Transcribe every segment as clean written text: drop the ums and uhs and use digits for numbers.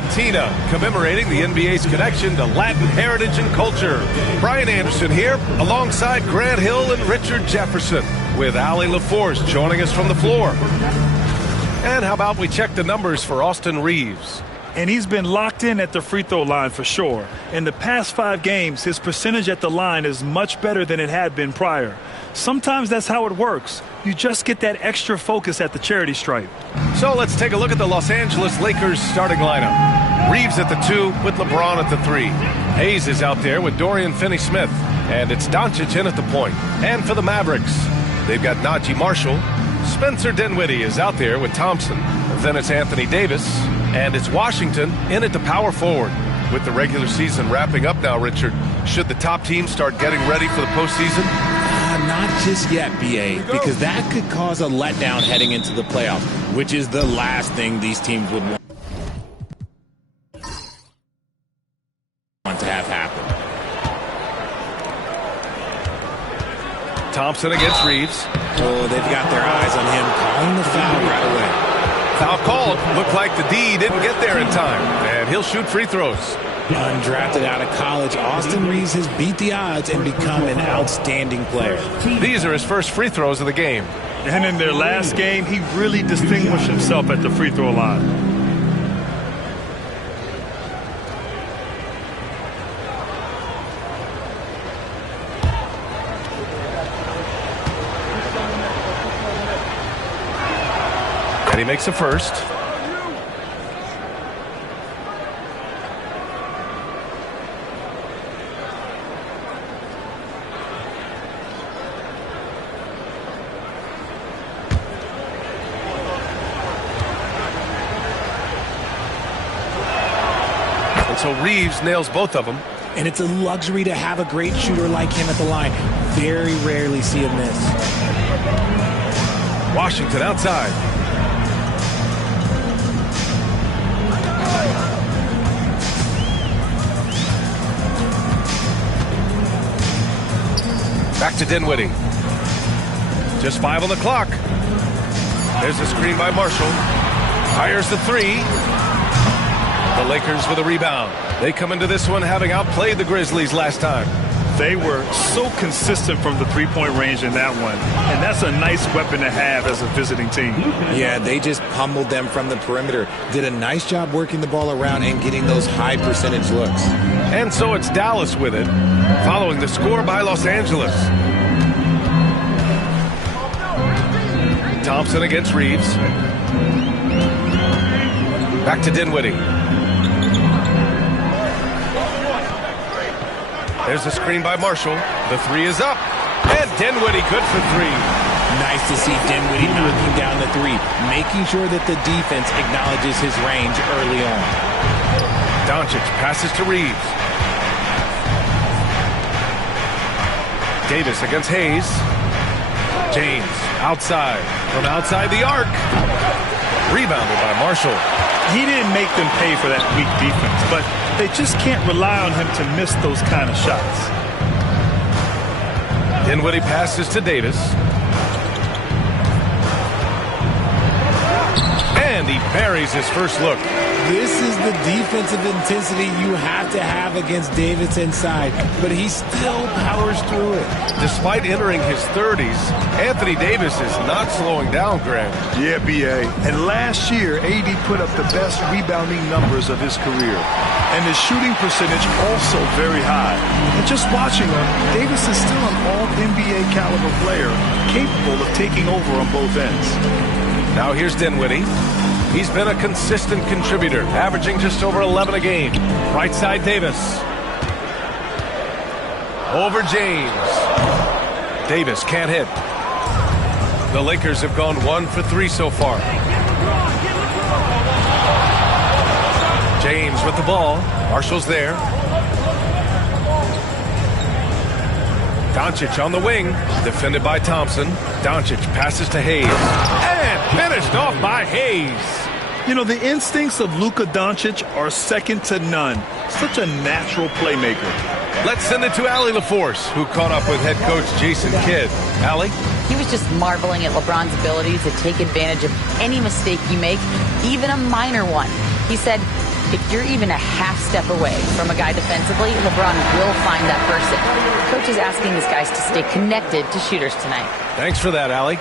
Latina, commemorating the NBA's connection to Latin heritage and culture. Brian Anderson here, alongside Grant Hill and Richard Jefferson, with Allie LaForce joining us from the floor. And how about we check the numbers for Austin Reaves? And he's been locked in at the free throw line for sure. In the past 5 games, his percentage at the line is much better than it had been prior. Sometimes that's how it works. You just get that extra focus at the charity stripe. So let's take a look at the Los Angeles Lakers starting lineup. Reaves at the 2 with LeBron at the 3. Hayes is out there with Dorian Finney-Smith. And it's Doncic in at the point. And for the Mavericks, they've got Najee Marshall. Spencer Dinwiddie is out there with Thompson. Then it's Anthony Davis. And it's Washington in at the power forward. With the regular season wrapping up now, Richard, should the top teams start getting ready for the postseason? Not just yet, B.A., because that could cause a letdown heading into the playoffs, which is the last thing these teams would want to have happen. Thompson against Reaves. Oh, they've got their eyes on him, calling the foul right away. Foul called. Looked like the D didn't get there in time, and he'll shoot free throws. Undrafted out of college, Austin Reaves has beat the odds and become an outstanding player. These are his first free throws of the game. And in their last game, he really distinguished himself at the free throw line. And he makes a first. So Reaves nails both of them. And it's a luxury to have a great shooter like him at the line. Very rarely see a miss. Washington outside. Back to Dinwiddie. Just 5 on the clock. There's a screen by Marshall. Fires the 3. The Lakers with a rebound. They come into this one having outplayed the Grizzlies last time. They were so consistent from the three-point range in that one. And that's a nice weapon to have as a visiting team. Yeah, they just pummeled them from the perimeter. Did a nice job working the ball around and getting those high percentage looks. And so it's Dallas with it, following the score by Los Angeles. Thompson against Reaves. Back to Dinwiddie. There's a screen by Marshall. The 3 is up. And Dinwiddie good for 3. Nice to see Dinwiddie knocking down the 3, making sure that the defense acknowledges his range early on. Doncic passes to Reaves. Davis against Hayes. James outside. From outside the arc. Rebounded by Marshall. He didn't make them pay for that weak defense, but they just can't rely on him to miss those kind of shots. Dinwiddie passes to Davis. And he buries his first look. This is the defensive intensity you have to have against Davis inside, but he still powers through it. Despite entering his 30s, Anthony Davis is not slowing down, Grant. Yeah, B.A. And last year, AD put up the best rebounding numbers of his career. And his shooting percentage also very high. And just watching him, Davis is still an all-NBA caliber player, capable of taking over on both ends. Now here's Dinwiddie. He's been a consistent contributor, averaging just over 11 a game. Right side Davis. Over James. Davis can't hit. The Lakers have gone 1 for 3 so far. James with the ball. Marshall's there. Doncic on the wing. Defended by Thompson. Doncic passes to Hayes. And finished off by Hayes. You know, the instincts of Luka Doncic are second to none. Such a natural playmaker. Let's send it to Allie LaForce, who caught up with head coach Jason Kidd. Allie? He was just marveling at LeBron's ability to take advantage of any mistake you make, even a minor one. He said, If you're even a half step away from a guy defensively, LeBron will find that person. Coach is asking his guys to stay connected to shooters tonight. Thanks for that, Allie.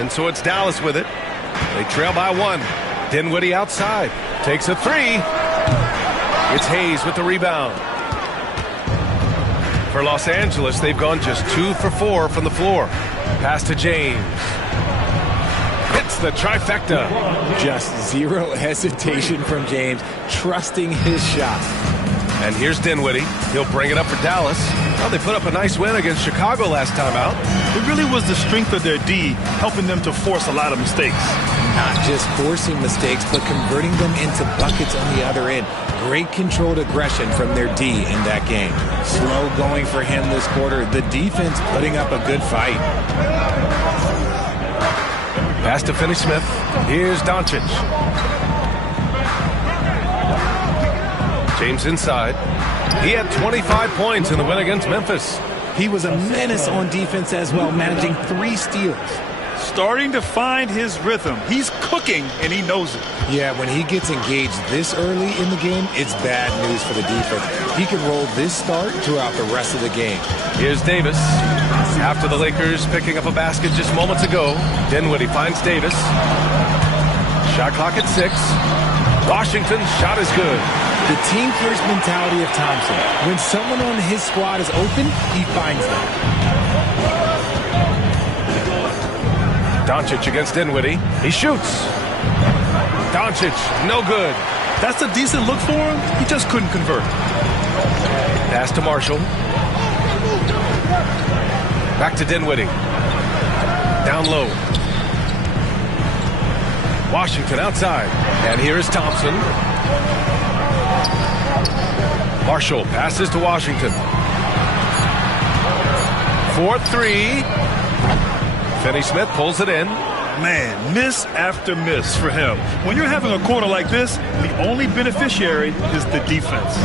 And so it's Dallas with it. They trail by 1. Dinwiddie outside. Takes a 3. It's Hayes with the rebound. For Los Angeles, they've gone just 2 for 4 from the floor. Pass to James. Hits the trifecta. Just zero hesitation from James, trusting his shot. And here's Dinwiddie. He'll bring it up for Dallas. Well, they put up a nice win against Chicago last time out. It really was the strength of their D helping them to force a lot of mistakes. Not just forcing mistakes, but converting them into buckets on the other end. Great controlled aggression from their D in that game. Slow going for him this quarter. The defense putting up a good fight. Pass to Finney-Smith. Here's Doncic. James inside. He had 25 points in the win against Memphis. He was a menace on defense as well, managing 3 steals. Starting to find his rhythm. He's cooking, and he knows it. Yeah, when he gets engaged this early in the game, it's bad news for the defense. He can roll this start throughout the rest of the game. Here's Davis. After the Lakers picking up a basket just moments ago, Dinwiddie finds Davis. Shot clock at 6. Washington's shot is good. The team first mentality of Thompson. When someone on his squad is open, he finds them. Doncic against Dinwiddie. He shoots. Doncic, no good. That's a decent look for him. He just couldn't convert. Pass to Marshall. Back to Dinwiddie. Down low. Washington outside. And here is Thompson. Marshall passes to Washington. 4-3. Finney-Smith pulls it in. Man, miss after miss for him. When you're having a quarter like this, the only beneficiary is the defense.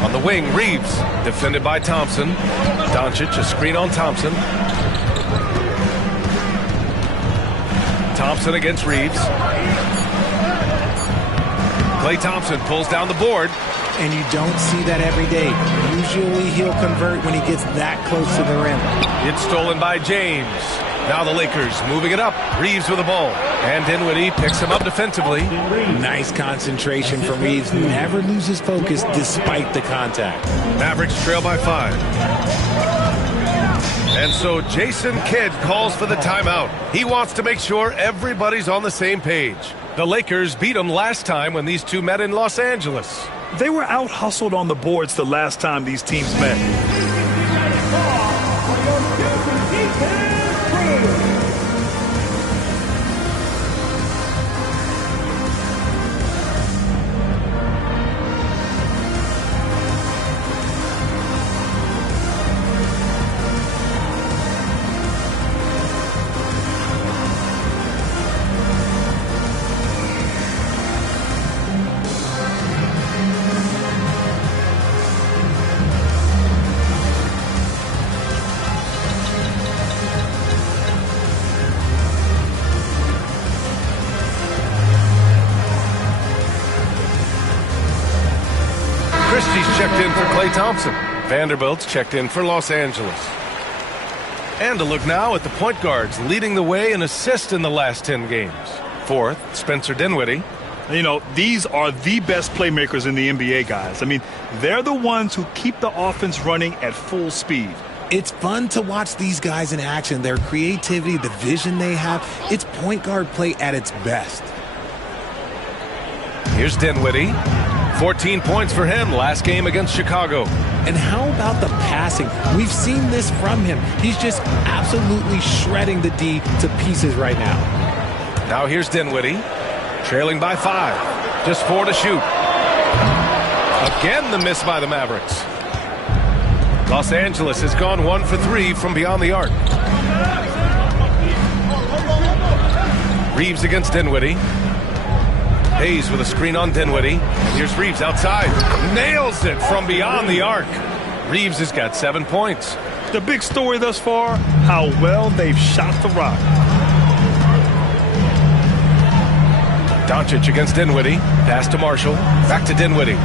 On the wing, Reeves, defended by Thompson. Doncic, a screen on Thompson. Thompson against Reeves. Klay Thompson pulls down the board. And you don't see that every day. Usually he'll convert when he gets that close to the rim. It's stolen by James. Now the Lakers moving it up. Reeves with the ball. And Dinwiddie picks him up defensively. Nice concentration from Reeves. Never loses focus despite the contact. Mavericks trail by 5. And so Jason Kidd calls for the timeout. He wants to make sure everybody's on the same page. The Lakers beat them last time when these two met in Los Angeles. They were out-hustled on the boards the last time these teams met. Christie's checked in for Klay Thompson. Vanderbilt's checked in for Los Angeles. And a look now at the point guards leading the way in assists in the last 10 games. Fourth, Spencer Dinwiddie. You know, these are the best playmakers in the NBA, guys. I mean, they're the ones who keep the offense running at full speed. It's fun to watch these guys in action. Their creativity, the vision they have, it's point guard play at its best. Here's Dinwiddie. 14 points for him last game against Chicago. And how about the passing? We've seen this from him. He's just absolutely shredding the D to pieces right now. Now here's Dinwiddie, trailing by 5. Just 4 to shoot. Again, the miss by the Mavericks. Los Angeles has gone 1 for 3 from beyond the arc. Reeves against Dinwiddie. Hayes with a screen on Dinwiddie. Here's Reeves outside. Nails it from beyond the arc. Reeves has got 7 points. The big story thus far, how well they've shot the rock. Doncic against Dinwiddie. Pass to Marshall. Back to Dinwiddie.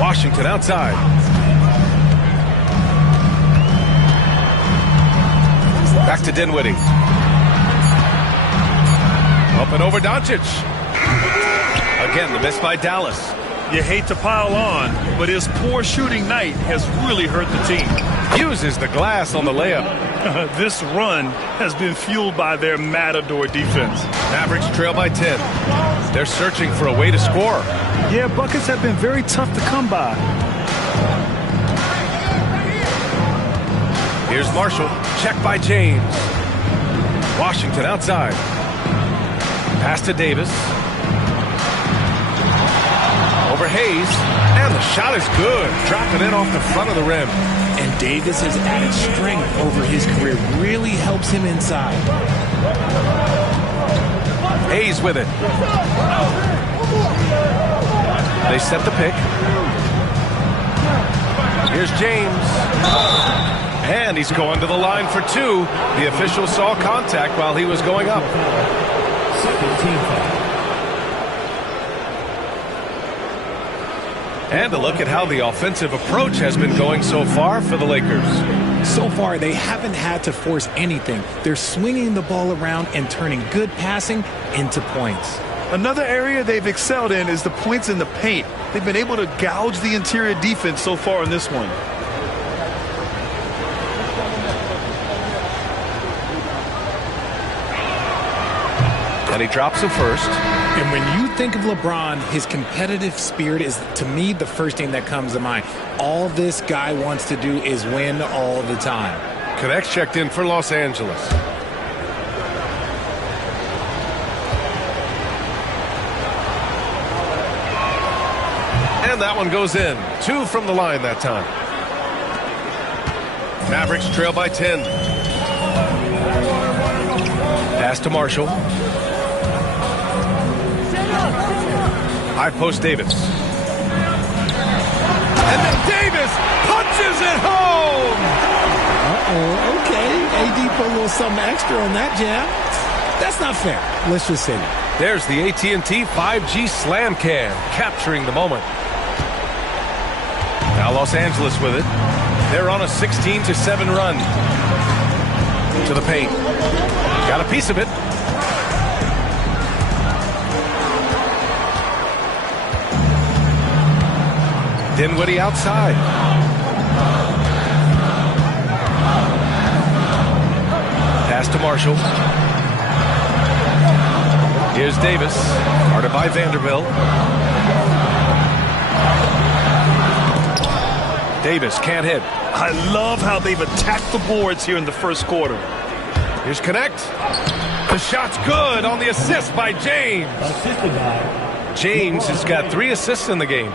Washington outside. Back to Dinwiddie. Up and over Doncic. Again, the miss by Dallas. You hate to pile on, but his poor shooting night has really hurt the team. Uses the glass on the layup. This run has been fueled by their Matador defense. Mavericks trail by 10. They're searching for a way to score. Yeah, buckets have been very tough to come by. Here's Marshall. Check by James. Washington outside. Pass to Davis. Over Hayes. And the shot is good. Dropping in off the front of the rim. And Davis has added strength over his career. Really helps him inside. Hayes with it. They set the pick. Here's James. And he's going to the line for two. The official saw contact while he was going up. And a look at how the offensive approach has been going so far for the Lakers. So far, they haven't had to force anything. They're swinging the ball around and turning good passing into points. Another area they've excelled in is the points in the paint. They've been able to gouge the interior defense so far in this one. And he drops the first. And when you think of LeBron, his competitive spirit is, to me, the first thing that comes to mind. All this guy wants to do is win all the time. Connects checked in for Los Angeles. And that one goes in. 2 from the line that time. Mavericks trail by 10. Pass to Marshall. High post Davis. And then Davis punches it home! Okay. AD put a little something extra on that jam. That's not fair. Let's just say that. There's the AT&T 5G Slam Cam, capturing the moment. Now Los Angeles with it. They're on a 16-7 run. To the paint. Got a piece of it. Dinwiddie outside. Pass to Marshall. Here's Davis. Guarded by Vanderbilt. Davis can't hit. I love how they've attacked the boards here in the first quarter. Here's Connect. The shot's good on the assist by James. James has got 3 assists in the game.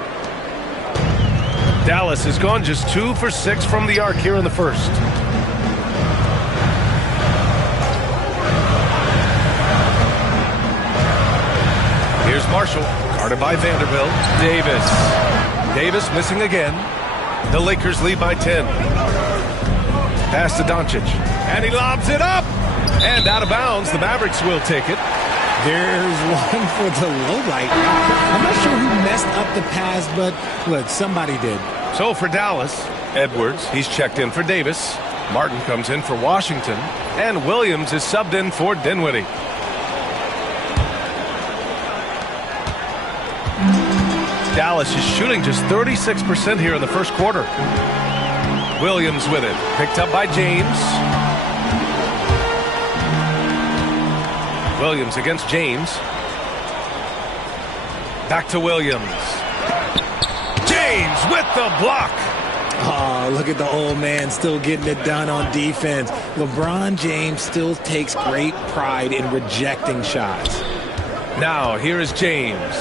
Dallas has gone just 2 for 6 from the arc here in the first. Here's Marshall, guarded by Vanderbilt. Davis missing again. The Lakers lead by 10. Pass to Doncic. And he lobs it up. And out of bounds, the Mavericks will take it. There's one for the low light. I'm not sure who messed up the pass, but look, somebody did. So for Dallas, Edwards, he's checked in for Davis. Martin comes in for Washington. And Williams is subbed in for Dinwiddie. Dallas is shooting just 36% here in the first quarter. Williams with it. Picked up by James. Williams against James. Back to Williams. James with the block. Oh, look at the old man still getting it done on defense. LeBron James still takes great pride in rejecting shots. Now, here is James.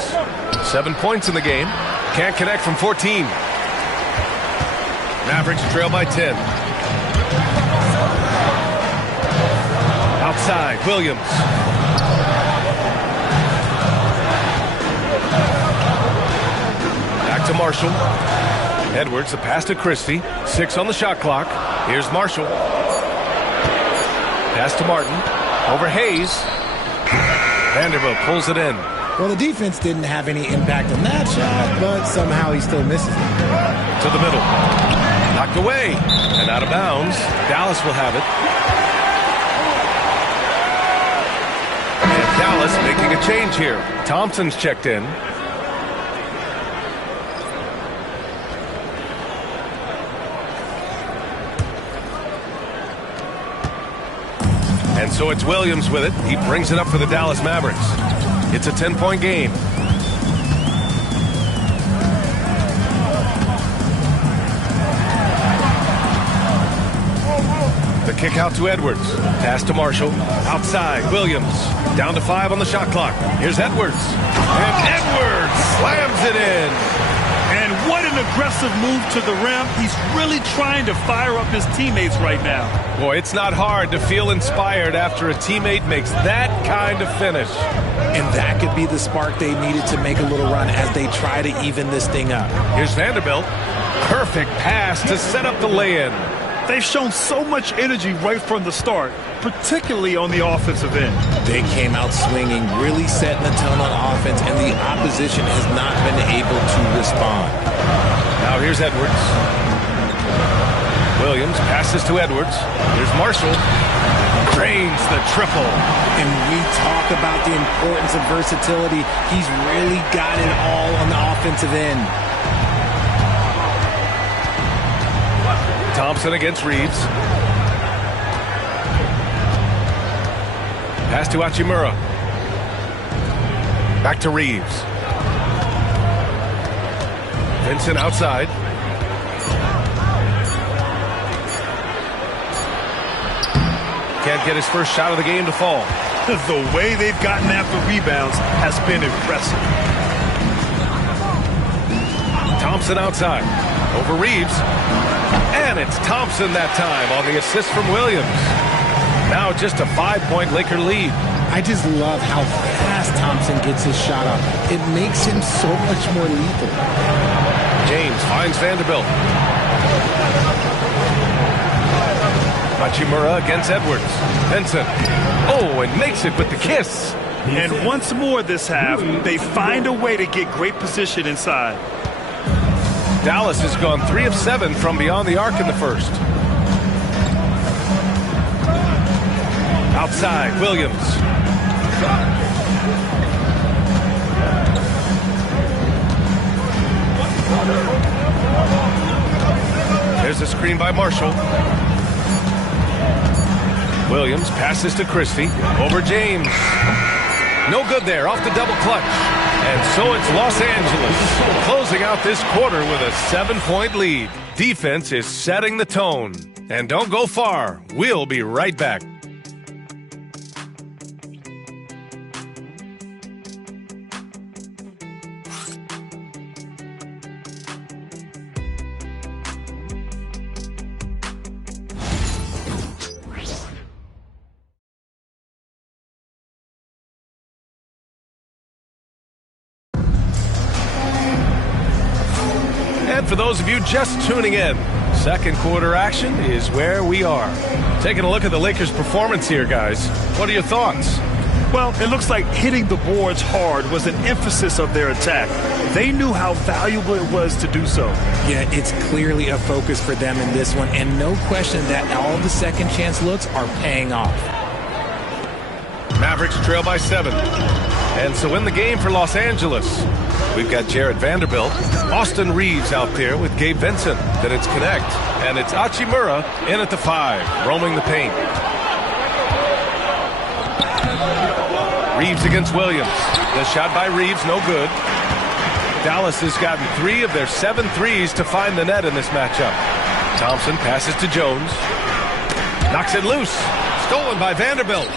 7 points in the game. Can't connect from 14. Mavericks trail by 10. Outside, Williams. Back to Marshall. Edwards, the pass to Christie. 6 on the shot clock. Here's Marshall. Pass to Martin. Over Hayes. Vanderbilt pulls it in. Well, the defense didn't have any impact on that shot, but somehow he still misses it. To the middle. Knocked away. And out of bounds. Dallas will have it. And Dallas making a change here. Thompson's checked in. And so it's Williams with it. He brings it up for the Dallas Mavericks. It's a 10-point game. The kick out to Edwards. Pass to Marshall. Outside, Williams. Down to 5 on the shot clock. Here's Edwards. And Edwards slams it in. And what an aggressive move to the rim. He's really trying to fire up his teammates right now. Boy, it's not hard to feel inspired after a teammate makes that kind of finish. And that could be the spark they needed to make a little run as they try to even this thing up. Here's Vanderbilt. Perfect pass to set up the lay-in. They've shown so much energy right from the start, particularly on the offensive end. They came out swinging, really setting the tone on offense, and the opposition has not been able to respond. Now here's Edwards. Williams passes to Edwards. Here's Marshall. Drains the triple. And we talk about the importance of versatility. He's really got it all on the offensive end. Thompson against Reeves. Pass to Hachimura. Back to Reeves. Vincent outside. Can't get his first shot of the game to fall. The way they've gotten after rebounds has been impressive. Thompson outside. Over Reeves. And it's Thompson that time on the assist from Williams. Now just a 5-point Laker lead. I just love how fast Thompson gets his shot up. It makes him so much more lethal. James finds Vanderbilt. Hachimura against Edwards. Vincent. Oh, and makes it with the kiss. And once more this half, they find a way to get great position inside. Dallas has gone 3 of 7 from beyond the arc in the first. Outside, Williams. There's a screen by Marshall. Williams passes to Christie. Over James. No good there, off the double clutch. And so it's Los Angeles closing out this quarter with a 7-point lead. Defense is setting the tone. And don't go far. We'll be right back. And for those of you just tuning in, second quarter action is where we are. Taking a look at the Lakers' performance here, guys. What are your thoughts? Well, it looks like hitting the boards hard was an emphasis of their attack. They knew how valuable it was to do so. Yeah, it's clearly a focus for them in this one, and no question that all the second chance looks are paying off. Mavericks trail by 7. And so in the game for Los Angeles, we've got Jarrett Vanderbilt, Austin Reeves out there with Gabe Vincent. Then it's Connect, and it's Hachimura in at the 5, roaming the paint. Reeves against Williams. The shot by Reeves, no good. Dallas has gotten 3 of their 7 threes to find the net in this matchup. Thompson passes to Jones. Knocks it loose. Stolen by Vanderbilt.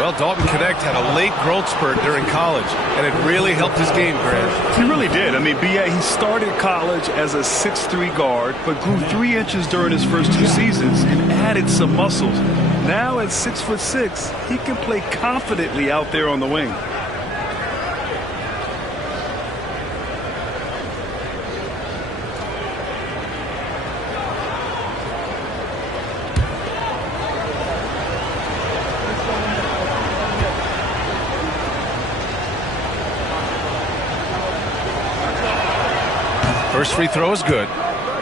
Well, Dalton Connect had a late growth spurt during college, and it really helped his game, Grant. He really did. I mean, B.A., he started college as a 6'3" guard, but grew 3 inches during his first 2 seasons and added some muscles. Now at 6'6", he can play confidently out there on the wing. First free throw is good.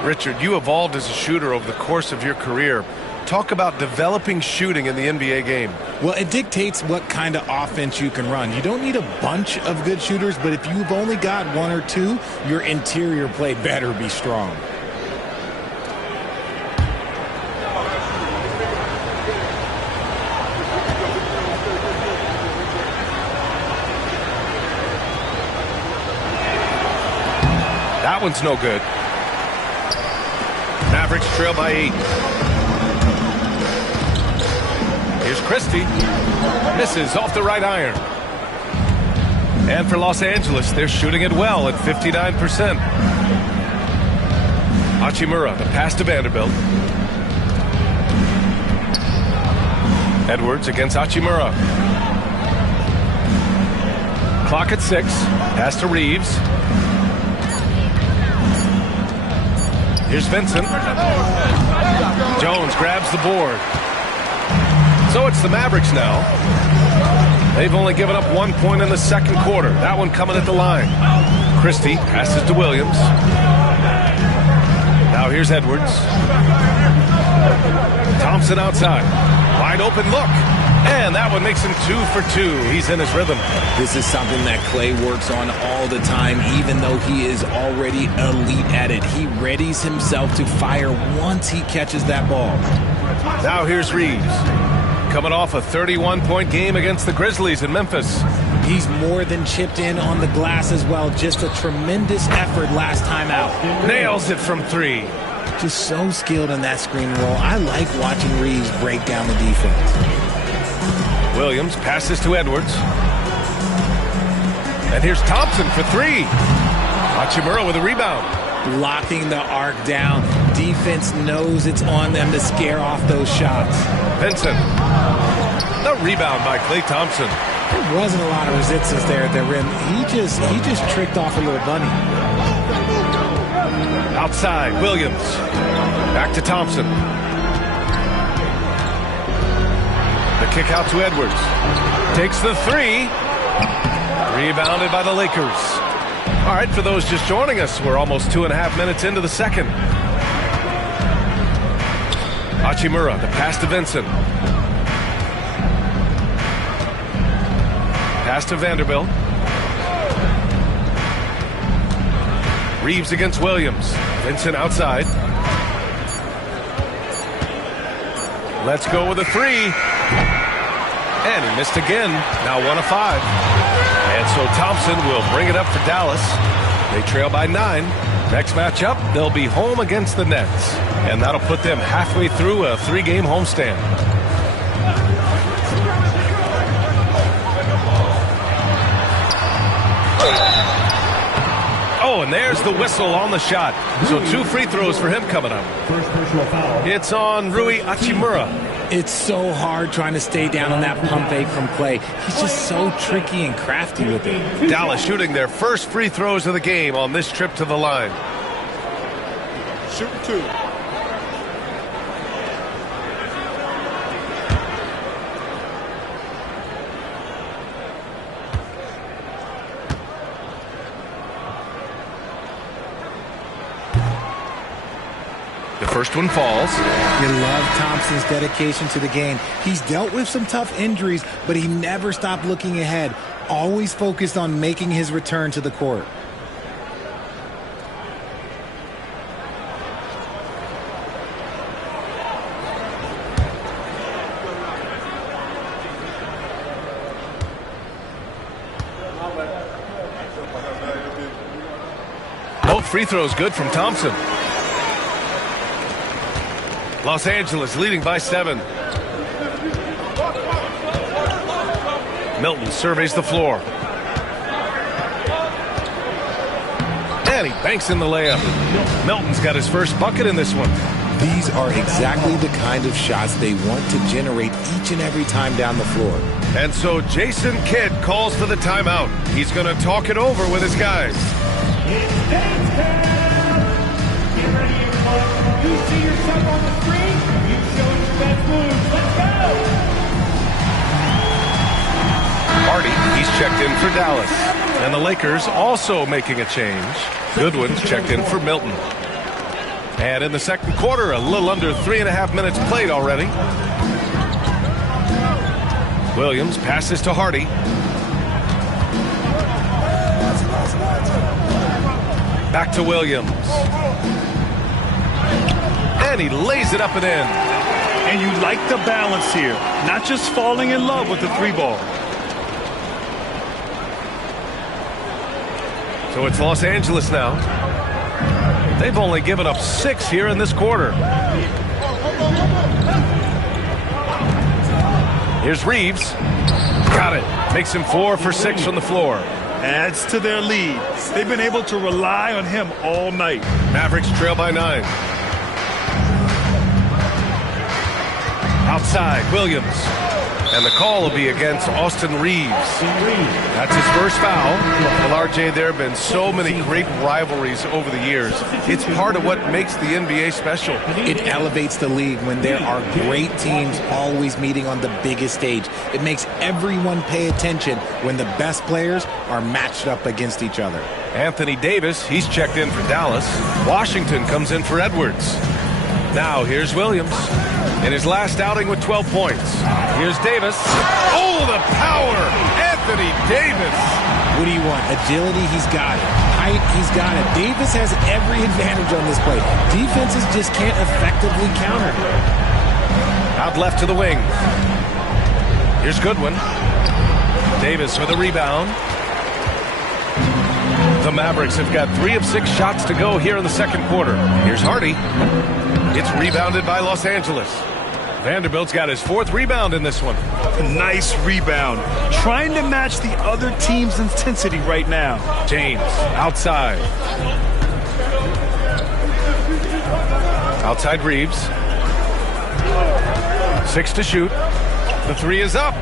Richard, you evolved as a shooter over the course of your career. Talk about developing shooting in the NBA game. Well, it dictates what kind of offense you can run. You don't need a bunch of good shooters, but if you've only got one or two, your interior play better be strong. That one's no good. Mavericks trail by 8. Here's Christie. Misses off the right iron. And for Los Angeles, they're shooting it well at 59%. Hachimura, the pass to Vanderbilt. Edwards against Hachimura. Clock at 6. Pass to Reeves. Here's Vincent. Jones grabs the board. So it's the Mavericks now. They've only given up 1 point in the second quarter. That one coming at the line. Christie passes to Williams. Now here's Edwards. Thompson outside. Wide open look. And that one makes him 2 for 2. He's in his rhythm. This is something that Clay works on all the time, even though he is already elite at it. He readies himself to fire once he catches that ball. Now here's Reeves. Coming off a 31-point game against the Grizzlies in Memphis. He's more than chipped in on the glass as well. Just a tremendous effort last time out. Nails it from 3. Just so skilled in that screen roll. I like watching Reeves break down the defense. Williams passes to Edwards. And here's Thompson for 3. Hachimura with a rebound. Locking the arc down. Defense knows it's on them to scare off those shots. Vincent. The rebound by Klay Thompson. There wasn't a lot of resistance there at the rim. He just tricked off a little bunny. Outside, Williams. Back to Thompson. The kick out to Edwards. Takes the 3. Rebounded by the Lakers. All right, for those just joining us, we're almost 2.5 minutes into the second. Hachimura, the pass to Vincent. Pass to Vanderbilt. Reeves against Williams. Vincent outside. Let's go with a 3. And he missed again. Now 1 of 5. And so Thompson will bring it up for Dallas. They trail by 9. Next matchup, they'll be home against the Nets. And that'll put them halfway through a 3-game homestand. Oh, and there's the whistle on the shot. So 2 free throws for him coming up. It's on Rui Hachimura. It's so hard trying to stay down on that pump fake from Clay. He's just so tricky and crafty with it. Dallas shooting their first free throws of the game on this trip to the line. Shooting 2. First one falls. You love Thompson's dedication to the game. He's dealt with some tough injuries, but he never stopped looking ahead. Always focused on making his return to the court. Both free throws good from Thompson. Los Angeles leading by 7. Milton surveys the floor. And he banks in the layup. Milton's got his first bucket in this one. These are exactly the kind of shots they want to generate each and every time down the floor. And so Jason Kidd calls for the timeout. He's going to talk it over with his guys. You see yourself on the screen, you show us your best moves. Let's go! Hardy, he's checked in for Dallas. And the Lakers also making a change. Goodwin's checked in for Milton. And in the second quarter, a little under 3.5 minutes played already. Williams passes to Hardy. Back to Williams. And he lays it up and in. And you like the balance here. Not just falling in love with the three ball. So it's Los Angeles now. They've only given up 6 here in this quarter. Here's Reeves. Got it. Makes him 4 for 6 from the floor. Adds to their lead. They've been able to rely on him all night. Mavericks trail by 9. Outside, Williams. And the call will be against Austin Reeves. That's his first foul. Well, RJ, there have been so many great rivalries over the years. It's part of what makes the NBA special. It elevates the league when there are great teams always meeting on the biggest stage. It makes everyone pay attention when the best players are matched up against each other. Anthony Davis, he's checked in for Dallas. Washington comes in for Edwards. Now here's Williams in his last outing with 12 points. Here's Davis. Oh, the power! Anthony Davis! What do you want? Agility, he's got it. Height, he's got it. Davis has every advantage on this play. Defenses just can't effectively counter. Out left to the wing. Here's Goodwin. Davis with a rebound. The Mavericks have got 3 of 6 shots to go here in the second quarter. Here's Hardy. It's rebounded by Los Angeles. Vanderbilt's got his 4th rebound in this one. Nice rebound. Trying to match the other team's intensity right now. James, outside. Outside Reeves. 6 to shoot. The 3 is up.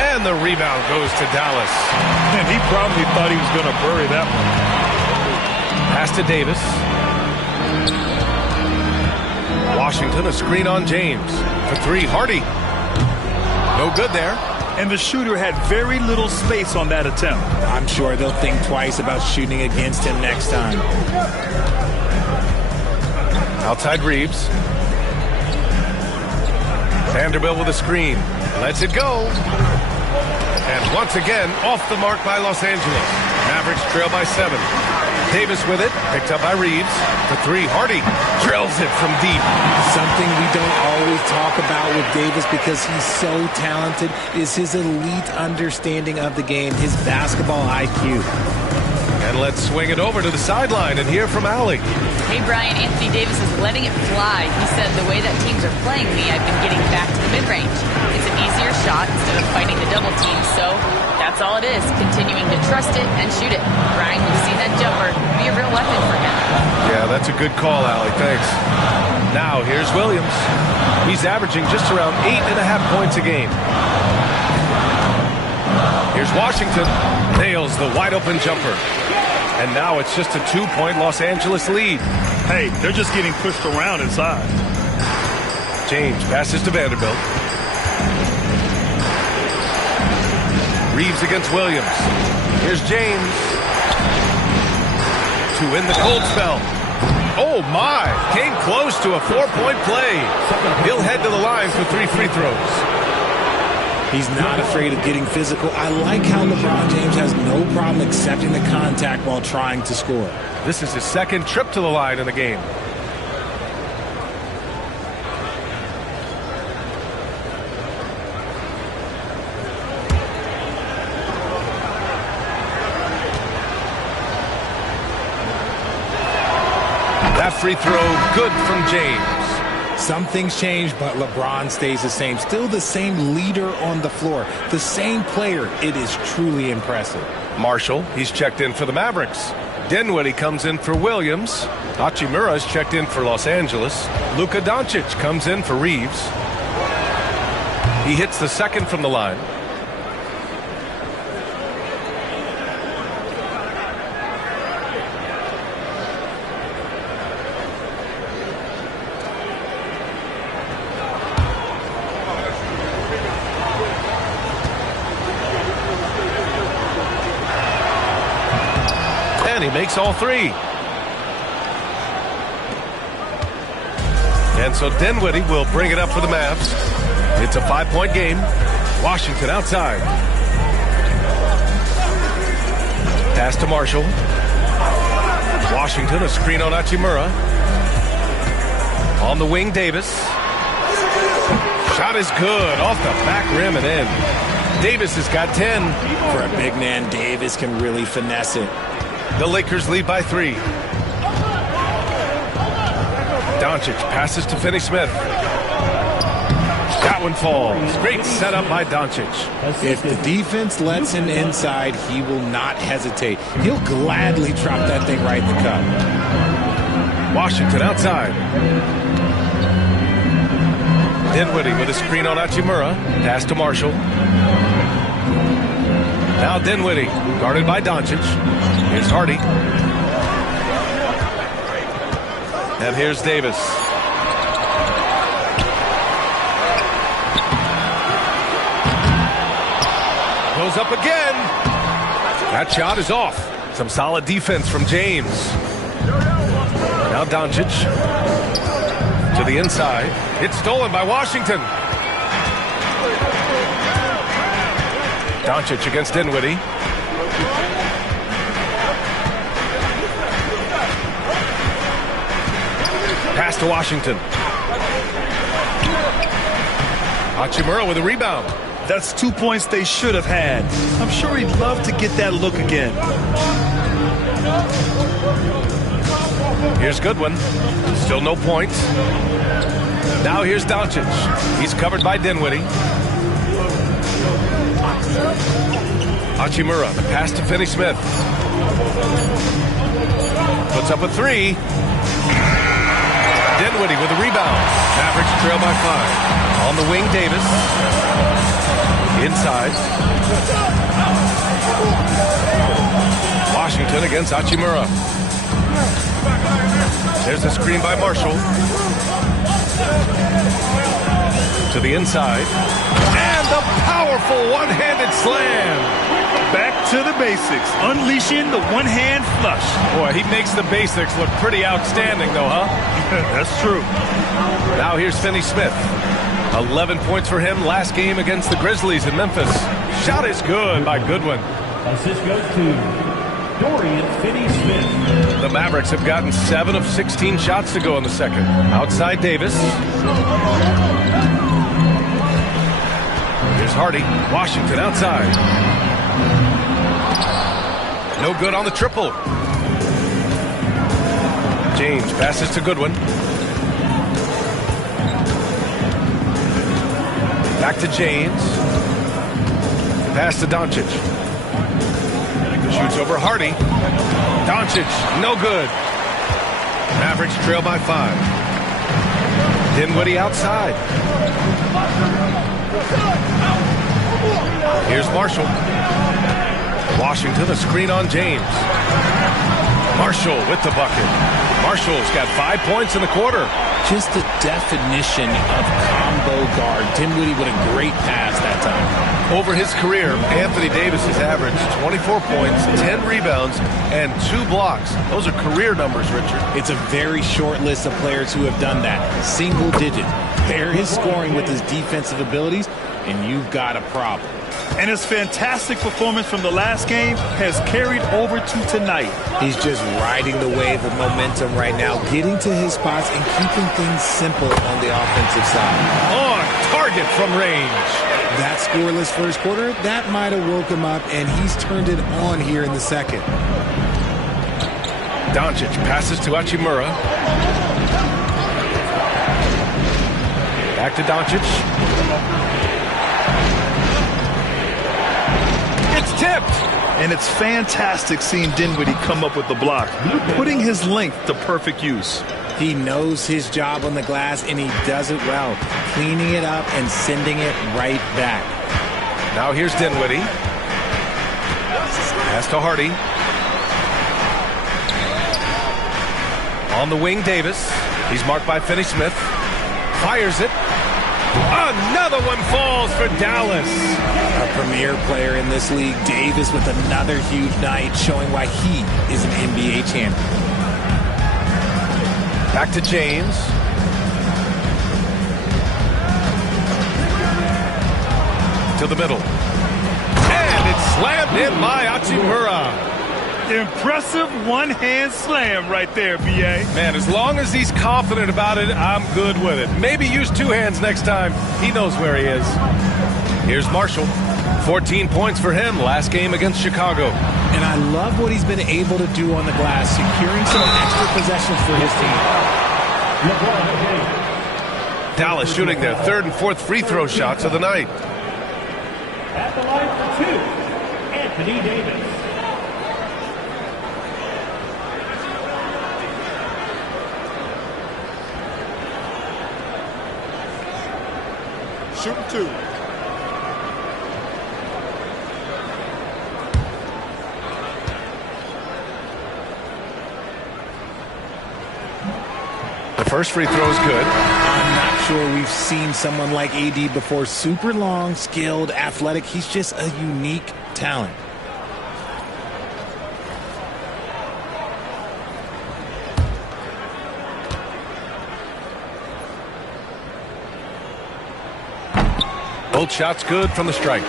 And the rebound goes to Dallas. And he probably thought he was going to bury that one. Pass to Davis. Washington, a screen on James. For 3, Hardy. No good there. And the shooter had very little space on that attempt. I'm sure they'll think twice about shooting against him next time. Outside Reeves. Vanderbilt with a screen. Lets it go. And once again, off the mark by Los Angeles. Mavericks trail by 7. Davis with it, picked up by Reeves. The 3, Hardy drills it from deep. Something we don't always talk about with Davis because he's so talented is his elite understanding of the game, his basketball IQ. And let's swing it over to the sideline and hear from Allie. Hey, Brian, Anthony Davis is letting it fly. He said, the way that teams are playing me, I've been getting back to the mid-range. It's an easier shot instead of fighting the double team, so that's all it is, continuing to trust it and shoot it. Brian, you've seen that jumper be a real weapon for him. Yeah, that's a good call, Allie. Thanks. Now, here's Williams. He's averaging just around 8.5 points a game. Here's Washington. Nails the wide-open jumper. And now it's just a 2-point Los Angeles lead. Hey, they're just getting pushed around inside. James passes to Vanderbilt. Reeves against Williams. Here's James. To win the cold spell. Oh, my. Came close to a 4-point play. He'll head to the line for 3 free throws. He's not afraid of getting physical. I like how LeBron James has no problem accepting the contact while trying to score. This is his 2nd trip to the line in the game. That free throw good from James. Some things change, but LeBron stays the same. Still the same leader on the floor. The same player. It is truly impressive. Marshall, he's checked in for the Mavericks. Dinwiddie comes in for Williams. Hachimura's checked in for Los Angeles. Luka Doncic comes in for Reeves. He hits the 2nd from the line. He makes all three. And so Dinwiddie will bring it up for the Mavs. It's a 5-point game. Washington outside. Pass to Marshall. Washington, a screen on Hachimura. On the wing, Davis. Shot is good. Off the back rim and in. Davis has got 10. For a big man, Davis can really finesse it. The Lakers lead by 3. Doncic passes to Finney-Smith. That one falls. Great setup by Doncic. If the defense lets him inside, he will not hesitate. He'll gladly drop that thing right in the cup. Washington outside. Dinwiddie with a screen on Hachimura. Pass to Marshall. Now Dinwiddie, guarded by Doncic. Here's Hardy. And here's Davis. Goes up again. That shot is off. Some solid defense from James. Now Doncic to the inside. It's stolen by Washington. Doncic against Dinwiddie. Pass to Washington. Hachimura with a rebound. That's 2 points they should have had. I'm sure he'd love to get that look again. Here's Goodwin. Still no points. Now here's Doncic. He's covered by Dinwiddie. Hachimura, the pass to Finney-Smith. Puts up a 3. Dinwiddie with a rebound. Mavericks trail by 5. On the wing, Davis. Inside. Washington against Hachimura. There's a screen by Marshall. To the inside. And the powerful one-handed slam. Back to the basics. Unleashing the one-hand flush. Boy, he makes the basics look pretty outstanding, though, huh? That's true. Now here's Finney-Smith. 11 points for him last game against the Grizzlies in Memphis. Shot is good by Goodwin. Assist goes to Dorian Finney-Smith. The Mavericks have gotten 7 of 16 shots to go in the second. Outside Davis. Here's Hardy. Washington outside. No good on the triple. James passes to Goodwin. Back to James. Pass to Doncic. Shoots over Hardy. Doncic, no good. Mavericks trail by 5. Dinwiddie outside. Here's Marshall. Washington, a screen on James. Marshall with the bucket. Marshall's got 5 points in the quarter. Just the definition of combo guard. Dinwiddie with a great pass that time. Over his career, Anthony Davis has averaged 24 points, 10 rebounds, and 2 blocks. Those are career numbers, Richard. It's a very short list of players who have done that. Single digit. Pair his scoring with his defensive abilities, and you've got a problem. And his fantastic performance from the last game has carried over to tonight. He's just riding the wave of momentum right now, getting to his spots and keeping things simple on the offensive side. On target from range. That scoreless first quarter, that might have woke him up, and he's turned it on here in the second. Doncic passes to Hachimura. Back to Doncic. It's tipped. And it's fantastic seeing Dinwiddie come up with the block, putting his length to perfect use. He knows his job on the glass, and he does it well, cleaning it up and sending it right back. Now here's Dinwiddie. Pass to Hardy. On the wing, Davis. He's marked by Finney-Smith. Fires it. Another one falls for Dallas. A premier player in this league, Davis with another huge night, showing why he is an NBA champion. Back to James. To the middle. And it's slammed in by Hachimura. Impressive one-hand slam right there, B.A. Man, as long as he's confident about it, I'm good with it. Maybe use two hands next time. He knows where he is. Here's Marshall. 14 points for him last game against Chicago. And I love what he's been able to do on the glass, securing some extra possessions for his team. Dallas shooting their third and fourth free throw shots of the night. At the line for two, Anthony Davis. Shooting two. The first free throw is good. I'm not sure we've seen someone like AD before. Super long, skilled, athletic. He's just a unique talent. Both shots good from the stripe.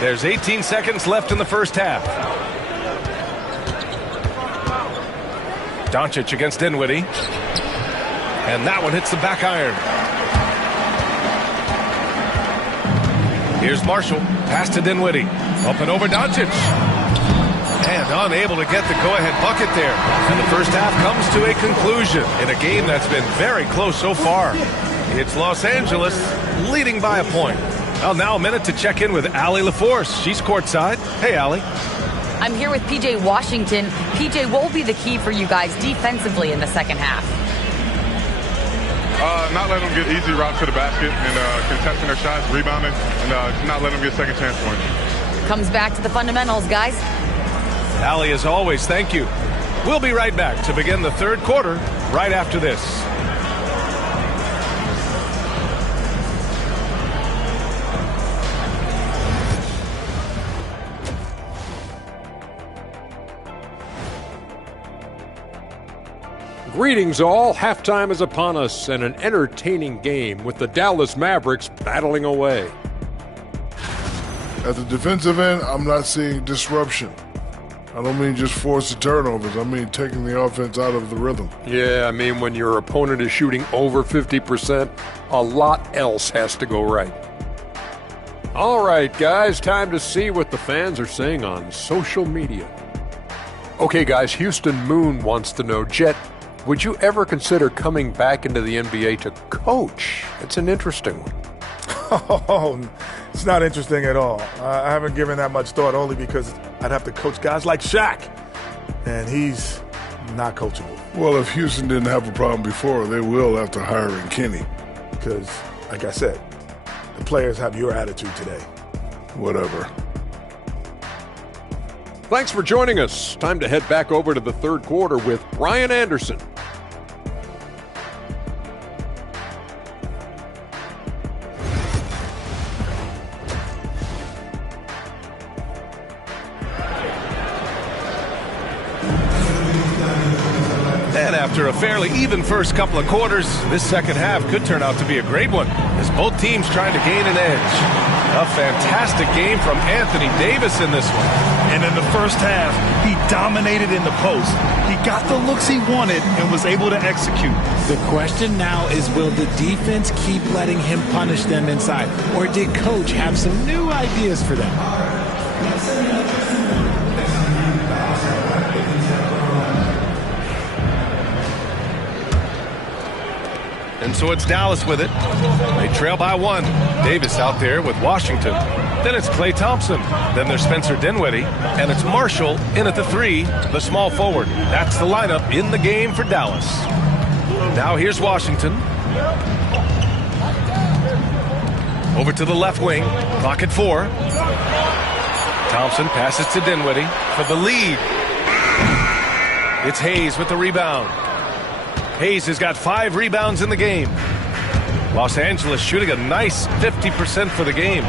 There's 18 seconds left in the first half. Doncic against Dinwiddie. And that one hits the back iron. Here's Marshall. Pass to Dinwiddie. Up and over Doncic. And unable to get the go-ahead bucket there. And the first half comes to a conclusion in a game that's been very close so far. It's Los Angeles leading by a point. Well, now a minute to check in with Allie LaForce. She's courtside. Hey, Allie. I'm here with P.J. Washington. P.J., what will be the key for you guys defensively in the second half? Not letting them get easy routes to the basket and contesting their shots, rebounding, and not letting them get second chance points. Comes back to the fundamentals, guys. Allie, as always, thank you. We'll be right back to begin the third quarter right after this. Greetings all, halftime is upon us and an entertaining game with the Dallas Mavericks battling away. At the defensive end, I'm not seeing disruption. I don't mean just forced turnovers, I mean taking the offense out of the rhythm. Yeah, I mean when your opponent is shooting over 50%, a lot else has to go right. All right, guys, time to see what the fans are saying on social media. Okay, guys, Houston Moon wants to know, Jet, would you ever consider coming back into the NBA to coach? It's an interesting one. Oh, it's not interesting at all. I haven't given that much thought, only because I'd have to coach guys like Shaq, and he's not coachable. Well, if Houston didn't have a problem before, they will after hiring Kenny. Because, like I said, the players have your attitude today. Whatever. Thanks for joining us. Time to head back over to the third quarter with Brian Anderson. And after a fairly even first couple of quarters, this second half could turn out to be a great one as both teams trying to gain an edge. A fantastic game from Anthony Davis in this one. And in the first half, he dominated in the post. He got the looks he wanted and was able to execute. The question now is, will the defense keep letting him punish them inside? Or did Coach have some new ideas for them? And so it's Dallas with it. They trail by one. Davis out there with Washington. Then it's Klay Thompson. Then there's Spencer Dinwiddie. And it's Marshall in at the three, the small forward. That's the lineup in the game for Dallas. Now here's Washington. Over to the left wing. Clock at 4. Thompson passes to Dinwiddie for the lead. It's Hayes with the rebound. Hayes has got 5 rebounds in the game. Los Angeles shooting a nice 50% for the game.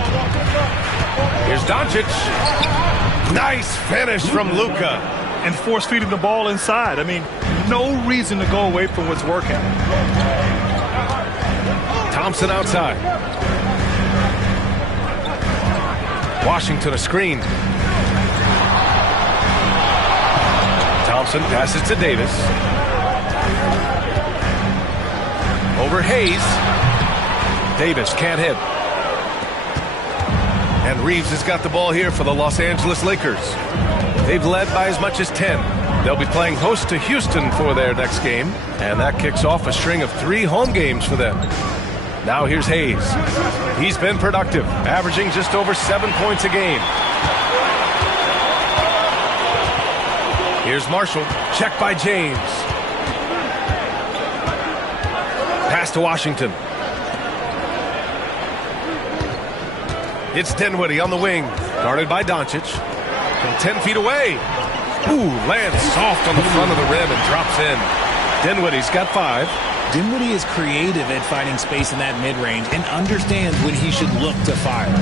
Here's Doncic. Nice finish from Luka. And force feeding the ball inside. I mean, no reason to go away from what's working. Thompson outside. Washington a screen. Thompson passes to Davis. Over Hayes. Davis can't hit. And Reeves has got the ball here for the Los Angeles Lakers. They've led by as much as 10. They'll be playing host to Houston for their next game, and that kicks off a string of 3 home games for them. Now here's Hayes. He's been productive, averaging just over 7 points a game. Here's Marshall. Check by James. Pass to Washington. It's Dinwiddie on the wing, guarded by Doncic. From 10 feet away. Ooh, lands soft on the front of the rim and drops in. Dinwiddie's got 5. Dinwiddie is creative at finding space in that mid-range and understands when he should look to fire.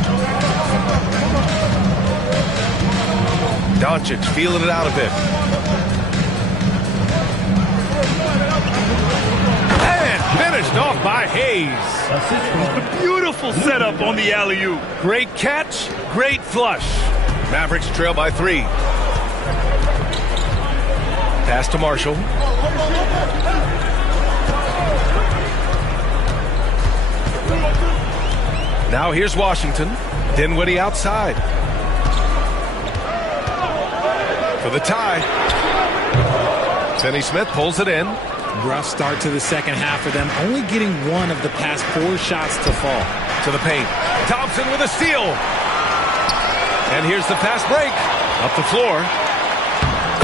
Doncic feeling it out a bit. And finished off by Hayes. Beautiful setup on the alley-oop. Great catch, great flush. Mavericks trail by 3. Pass to Marshall. Now here's Washington. Dinwiddie outside. For the tie. Finney Smith pulls it in. Rough start to the second half for them, only getting 1 of the past 4 shots to fall. To the paint. Thompson with a steal. And here's the fast break. Up the floor.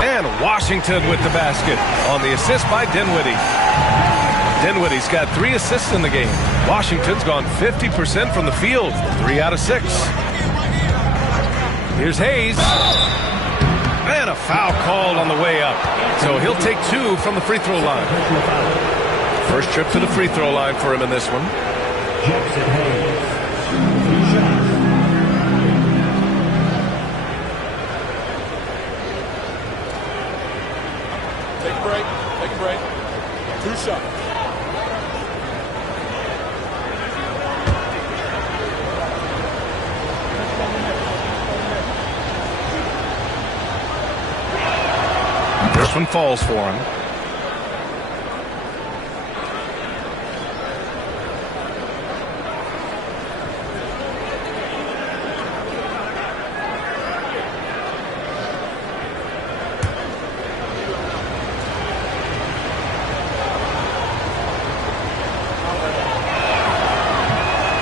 And Washington with the basket on the assist by Dinwiddie. Dinwiddie's got 3 assists in the game. Washington's gone 50% from the field. 3 out of 6. Here's Hayes. And a foul called on the way up. So he'll take 2 from the free throw line. First trip to the free throw line for him in this one. Take a break. Take a break. 2 shots. This one falls for him.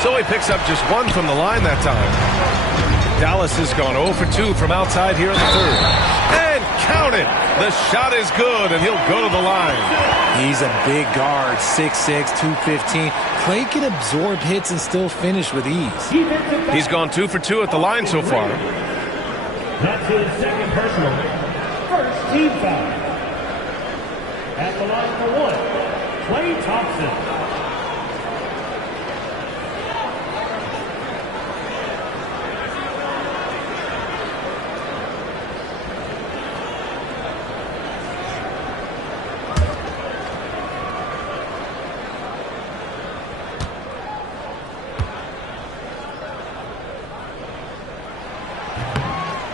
So he picks up just 1 from the line that time. Dallas has gone 0 for 2 from outside here in the third. And count it! The shot is good, and he'll go to the line. He's a big guard, 6'6", 215. Clay can absorb hits and still finish with ease. He's gone 2 for 2 at the line so far. That's his second personal. First team foul. At the line for 1, Klay Thompson.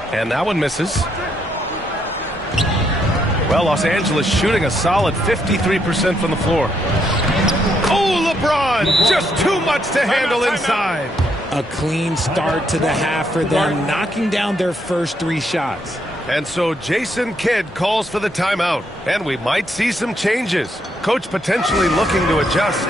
And that one misses. Well, Los Angeles shooting a solid 53% from the floor. Oh, LeBron! Just too much to handle inside. A clean start to the half for them, knocking down their first 3 shots. And so Jason Kidd calls for the timeout. And we might see some changes. Coach potentially looking to adjust.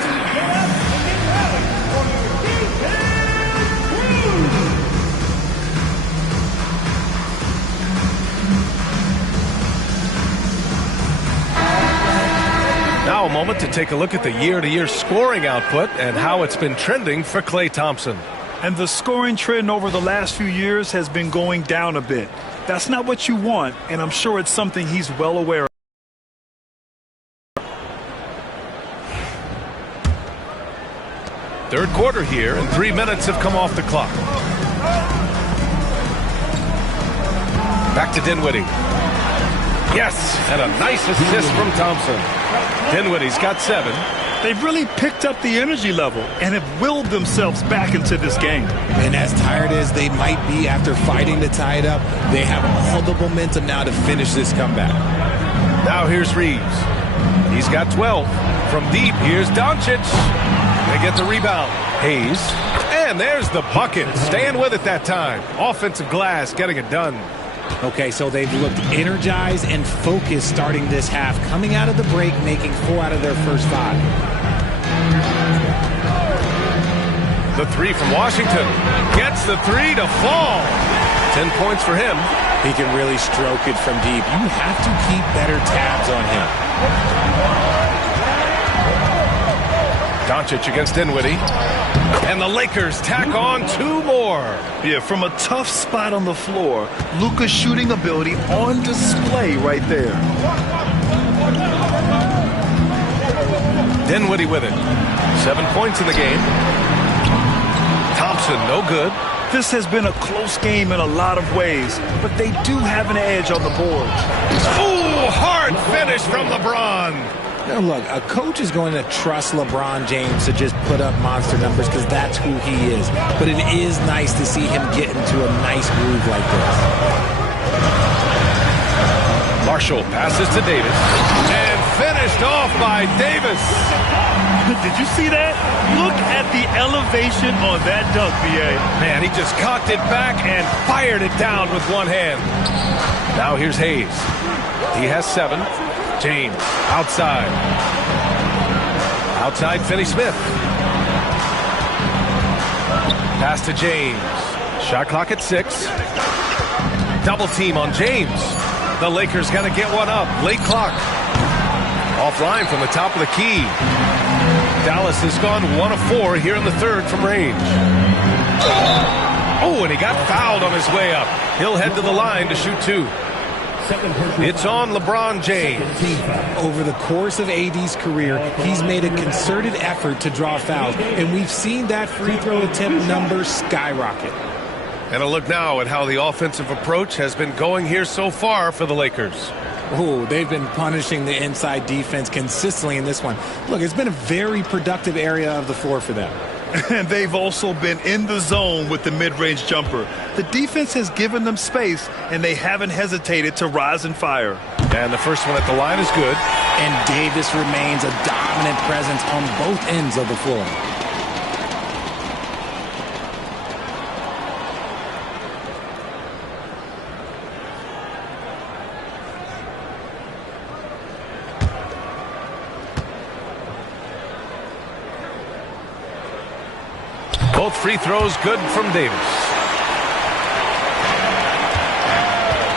Now a moment to take a look at the year-to-year scoring output and how it's been trending for Klay Thompson. And the scoring trend over the last few years has been going down a bit. That's not what you want, and I'm sure it's something he's well aware of. Third quarter here, and 3 minutes have come off the clock. Back to Dinwiddie. Yes, and a nice assist from Thompson. Dinwiddie's got 7. They've really picked up the energy level and have willed themselves back into this game. And as tired as they might be after fighting to tie it up, they have all the momentum now to finish this comeback. Now here's Reeves. He's got 12. From deep, here's Doncic. They get the rebound. Hayes. And there's the bucket. Staying with it that time. Offensive glass, getting it done. Okay, so they've looked energized and focused starting this half, coming out of the break, making 4 out of their first 5. The 3 from Washington. Gets the 3 to fall. 10 points for him. He can really stroke it from deep. You have to keep better tabs on him. Doncic against Dinwiddie. And the Lakers tack on 2 more. Yeah, from a tough spot on the floor, Luka's shooting ability on display right there. Dinwiddie with it. 7 points in the game. Thompson, no good. This has been a close game in a lot of ways, but they do have an edge on the board. Ooh, hard finish from LeBron. Now look, a coach is going to trust LeBron James to just put up monster numbers because that's who he is. But it is nice to see him get into a nice groove like this. Marshall passes to Davis. And finished off by Davis. Did you see that? Look at the elevation on that dunk, B.A. Man, he just cocked it back and fired it down with one hand. Now here's Hayes. He has 7. James, outside. Outside, Finney-Smith. Pass to James. Shot clock at 6. Double team on James. The Lakers got to get one up. Late clock. Offline from the top of the key. Dallas has gone 1 of 4 here in the third from range. Oh, and he got fouled on his way up. He'll head to the line to shoot 2. It's on LeBron James. Over the course of AD's career, he's made a concerted effort to draw fouls, and we've seen that free throw attempt number skyrocket. And a look now at how the offensive approach has been going here so far for the Lakers. Oh, they've been punishing the inside defense consistently in this one. Look, it's been a very productive area of the floor for them. And they've also been in the zone with the mid-range jumper. The defense has given them space, and they haven't hesitated to rise and fire. And the first one at the line is good. And Davis remains a dominant presence on both ends of the floor. Both free throws good from Davis.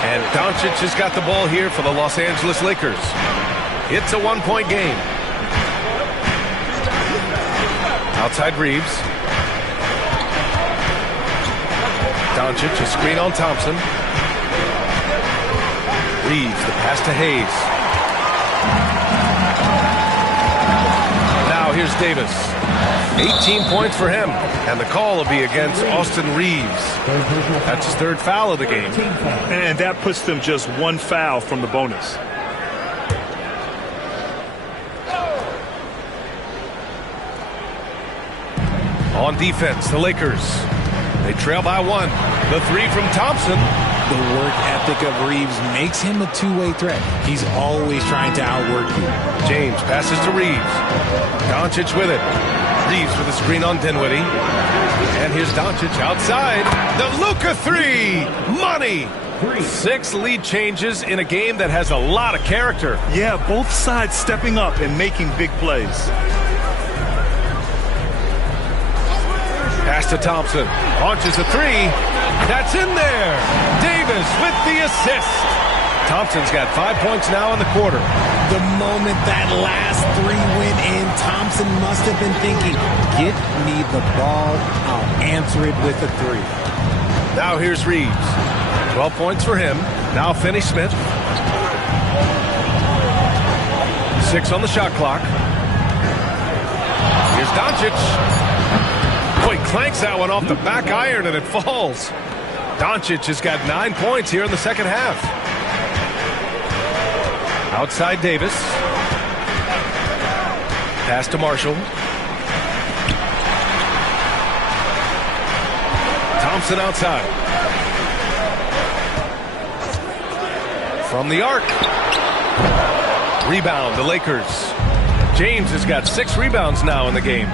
And Doncic has got the ball here for the Los Angeles Lakers. It's a 1-point game. Outside Reeves. Doncic, a screen on Thompson. Reeves, the pass to Hayes. Now here's Davis. 18 points for him, and the call will be against Austin Reeves. That's his 3rd foul of the game. And that puts them just 1 foul from the bonus. On defense, the Lakers. They trail by 1. The 3 from Thompson. The work ethic of Reeves makes him a two-way threat. He's always trying to outwork you. James passes to Reeves. Doncic with it. Reeves with a screen on Dinwiddie. And here's Doncic outside. The Luka 3. Money. 6 lead changes in a game that has a lot of character. Yeah, both sides stepping up and making big plays. Pass to Thompson. Launches a 3. That's in there. Davis with the assist. Thompson's got 5 points now in the quarter. The moment that last 3 went in, Thompson must have been thinking, get me the ball, I'll answer it with a 3. Now here's Reeves. 12 points for him. Now Finney-Smith. 6 on the shot clock. Here's Doncic. he clanks that one off the back iron and it falls. Doncic has got 9 points here in the second half. Outside Davis. Pass to Marshall. Thompson outside. From the arc. Rebound, the Lakers. James has got 6 rebounds now in the game.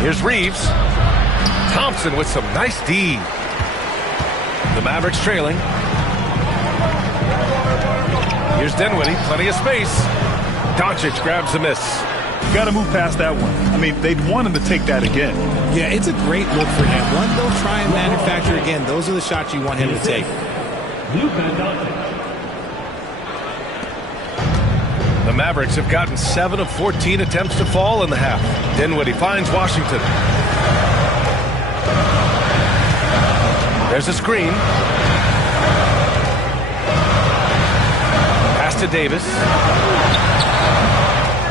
Here's Reeves. Thompson with some nice D. The Mavericks trailing. Here's Dinwiddie, plenty of space. Doncic grabs the miss. Got to move past that one. I mean, they'd want him to take that again. Yeah, it's a great look for him. One they'll try and manufacture again. Those are the shots you want him to take. The Mavericks have gotten 7 of 14 attempts to fall in the half. Dinwiddie finds Washington. There's a screen. Pass to Davis.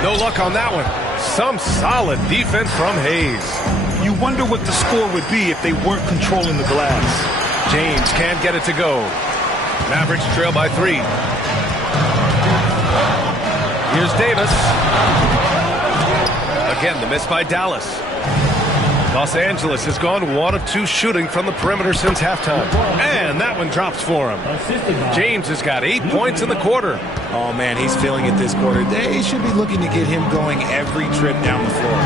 No luck on that one. Some solid defense from Hayes. You wonder what the score would be if they weren't controlling the glass. James can't get it to go. Mavericks trail by 3. Here's Davis. Again, the miss by Dallas. Los Angeles has gone 1 of 2 shooting from the perimeter since halftime. And that one drops for him. James has got 8 points in the quarter. Oh, man, he's feeling it this quarter. They should be looking to get him going every trip down the floor.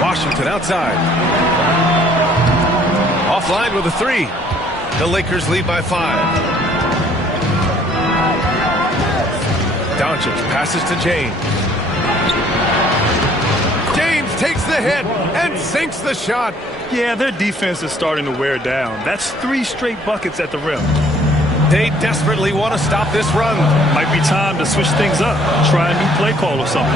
Washington outside. Offline with a 3. The Lakers lead by 5. Doncic passes to James. James takes the hit and sinks the shot. Yeah, their defense is starting to wear down. That's 3 straight buckets at the rim. They desperately want to stop this run. Might be time to switch things up. Try a new play call or something.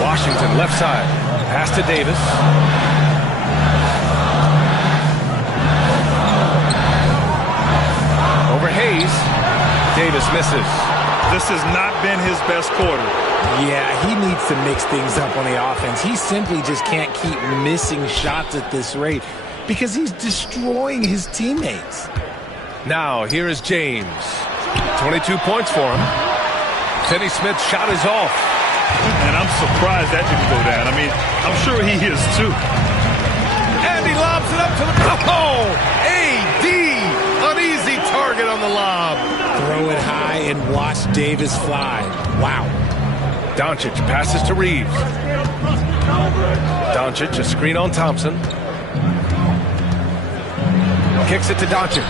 Washington left side. Pass to Davis. Over Hayes. Davis misses. This has not been his best quarter. Yeah, he needs to mix things up on the offense. He simply just can't keep missing shots at this rate because he's destroying his teammates. Now, here is James. 22 points for him. Finney Smith's shot is off. And I'm surprised that didn't go down. I mean, I'm sure he is too. And he lobs it up to the... Oh! AD! An easy target on the lob. Throw it high and watch Davis fly. Wow. Doncic passes to Reeves. Doncic, a screen on Thompson. Kicks it to Doncic.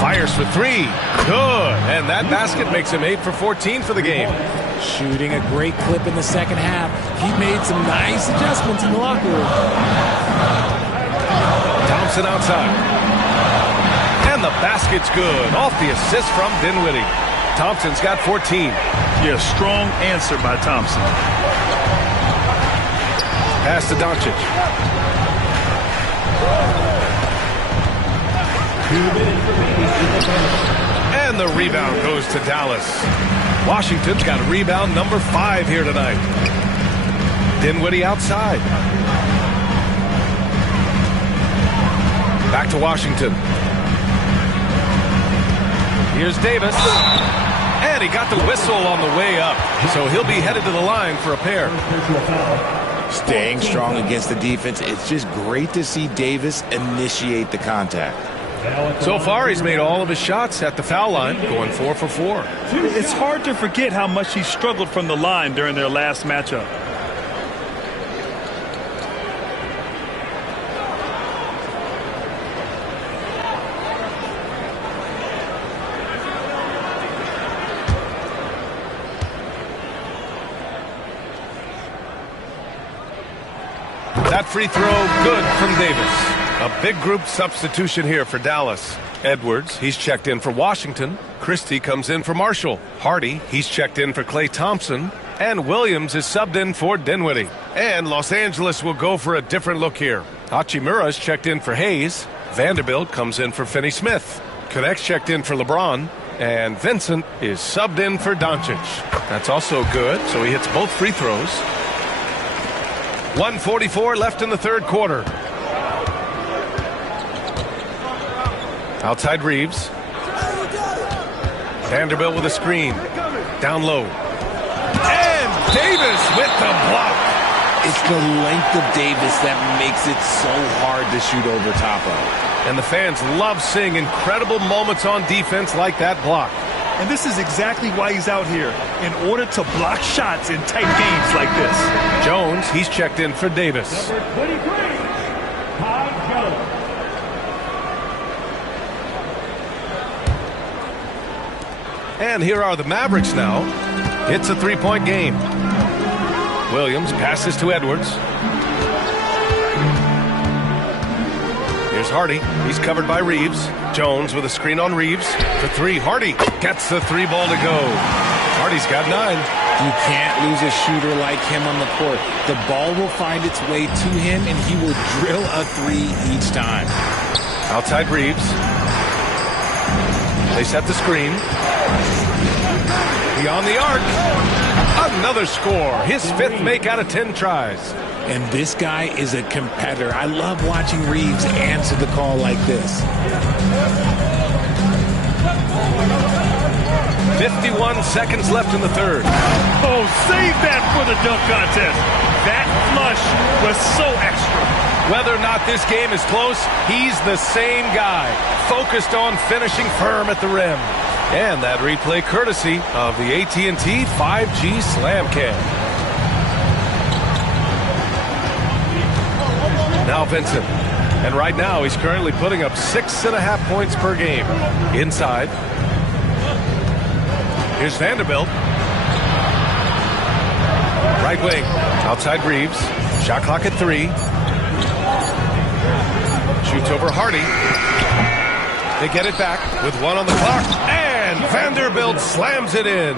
Fires for 3. Good. And that basket makes him 8 for 14 for the game. Shooting a great clip in the second half. He made some nice adjustments in the locker room. Thompson outside. And the basket's good. Off the assist from Dinwiddie. Thompson's got 14. Yeah, strong answer by Thompson. Pass to Doncic. And the rebound goes to Dallas. Washington's got rebound number 5 here tonight. Dinwiddie outside. Back to Washington. Here's Davis. And he got the whistle on the way up. So he'll be headed to the line for a pair. Staying strong against the defense. It's just great to see Davis initiate the contact. So far, he's made all of his shots at the foul line, going 4 for 4. It's hard to forget how much he struggled from the line during their last matchup. That free throw, good from Davis. A big group substitution here for Dallas. Edwards, he's checked in for Washington. Christie comes in for Marshall. Hardy, he's checked in for Klay Thompson. And Williams is subbed in for Dinwiddie. And Los Angeles will go for a different look here. Hachimura's checked in for Hayes. Vanderbilt comes in for Finney Smith. Connect's checked in for LeBron. And Vincent is subbed in for Doncic. That's also good, so he hits both free throws. 1:44 left in the third quarter. Outside Reeves. Vanderbilt with a screen. Down low. And Davis with the block. It's the length of Davis that makes it so hard to shoot over top of. And the fans love seeing incredible moments on defense like that block. And this is exactly why he's out here, in order to block shots in tight games like this. Jones, he's checked in for Davis. Number 23, Ty Jones. And here are the Mavericks now. It's a three-point game. Williams passes to Edwards. Here's Hardy. He's covered by Reeves. Jones with a screen on Reeves. For three, Hardy gets the three ball to go. Hardy's got 9. You can't lose a shooter like him on the court. The ball will find its way to him, and he will drill a three each time. Outside Reeves. They set the screen. Beyond the arc. Another score. His 5th make out of 10 tries. And this guy is a competitor. I love watching Reeves answer the call like this. 51 seconds left in the third. Oh, save that for the dunk contest. That flush was so extra. Whether or not this game is close, he's the same guy, focused on finishing firm at the rim. And that replay courtesy of the AT&T 5G Slam Cam. Now Vincent. And right now he's currently putting up 6.5 points per game. Inside. Here's Vanderbilt. Right wing. Outside Reeves. Shot clock at 3. Shoots over Hardy. They get it back with 1 on the clock. And Vanderbilt slams it in.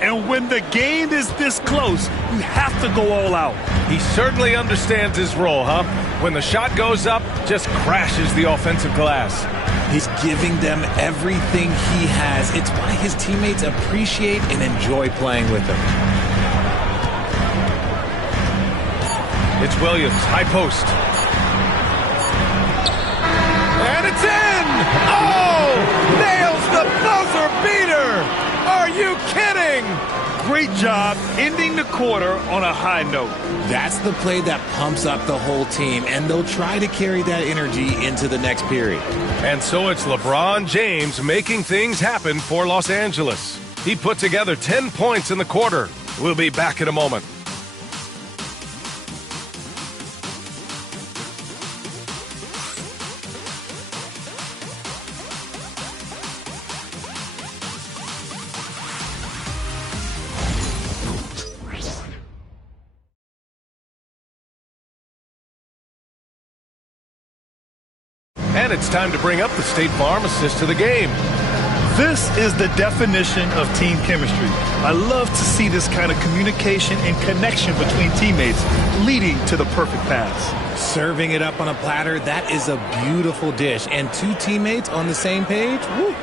And when the game is this close, you have to go all out. He certainly understands his role, huh? When the shot goes up, just crashes the offensive glass. He's giving them everything he has. It's why his teammates appreciate and enjoy playing with him. It's Williams, high post. And it's in! Oh! Nails the buzzer beater! Are you kidding? Great job ending the quarter on a high note. That's the play that pumps up the whole team, and they'll try to carry that energy into the next period. And so it's LeBron James making things happen for Los Angeles. He put together 10 points in the quarter. We'll be back in a moment. And it's time to bring up the State Farm assist to the game. This is the definition of team chemistry. I love to see this kind of communication and connection between teammates leading to the perfect pass. Serving it up on a platter, that is a beautiful dish. And 2 teammates on the same page, woo.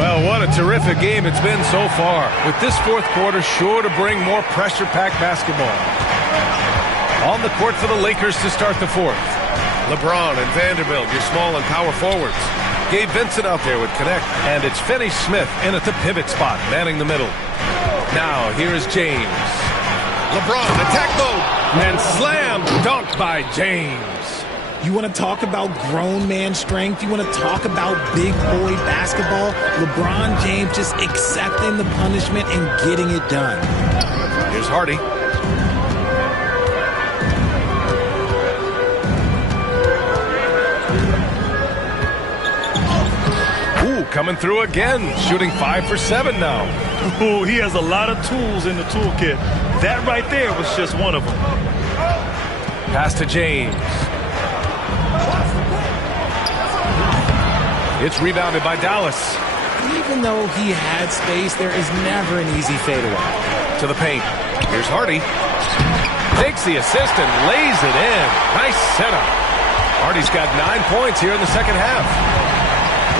Well, what a terrific game it's been so far. With this fourth quarter sure to bring more pressure-packed basketball. On the court for the Lakers to start the fourth. LeBron and Vanderbilt, your small and power forwards. Gabe Vincent out there with connect. And it's Finney Smith in at the pivot spot, manning the middle. Now, here is James. LeBron, attack mode, and slam dunk by James. You want to talk about grown man strength? You want to talk about big boy basketball? LeBron James just accepting the punishment and getting it done. Here's Hardy. Coming through again, shooting 5 for 7 now. Ooh, he has a lot of tools in the toolkit. That right there was just one of them. Pass to James. It's rebounded by Dallas. Even though he had space, there is never an easy fadeaway. To the paint. Here's Hardy. Takes the assist and lays it in. Nice setup. Hardy's got 9 points here in the second half.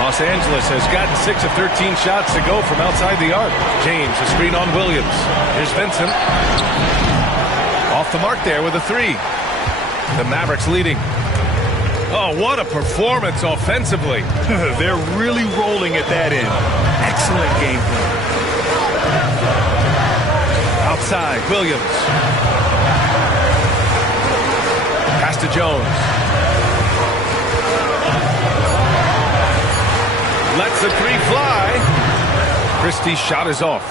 Los Angeles has gotten 6 of 13 shots to go from outside the arc. James, a screen on Williams. Here's Vincent. Off the mark there with a 3. The Mavericks leading. Oh, what a performance offensively. They're really rolling at that end. Excellent game plan. Outside, Williams. Pass to Jones. Lets the 3 fly. Christie's shot is off.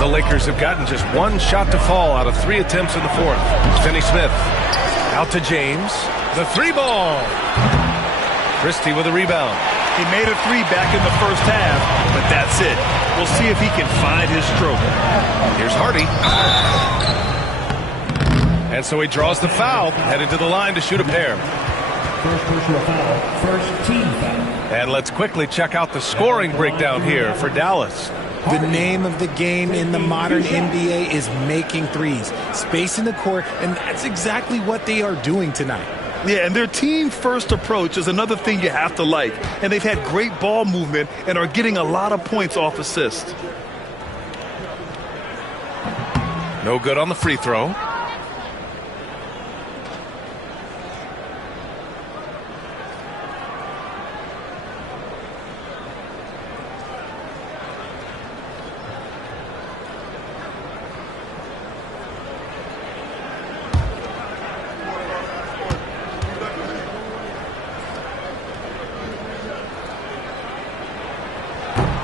The Lakers have gotten just 1 shot to fall out of 3 attempts in the 4th. Finney-Smith out to James. The 3 ball. Christie with a rebound. He made a 3 back in the first half, but that's it. We'll see if he can find his stroke. Here's Hardy. And so he draws the foul, headed to the line to shoot a pair. First personal foul, first team foul. And let's quickly check out the scoring breakdown here for Dallas. The name of the game in the modern NBA is making threes, spacing the court, and that's exactly what they are doing tonight. Yeah, and their team-first approach is another thing you have to like. And they've had great ball movement and are getting a lot of points off assists. No good on the free throw.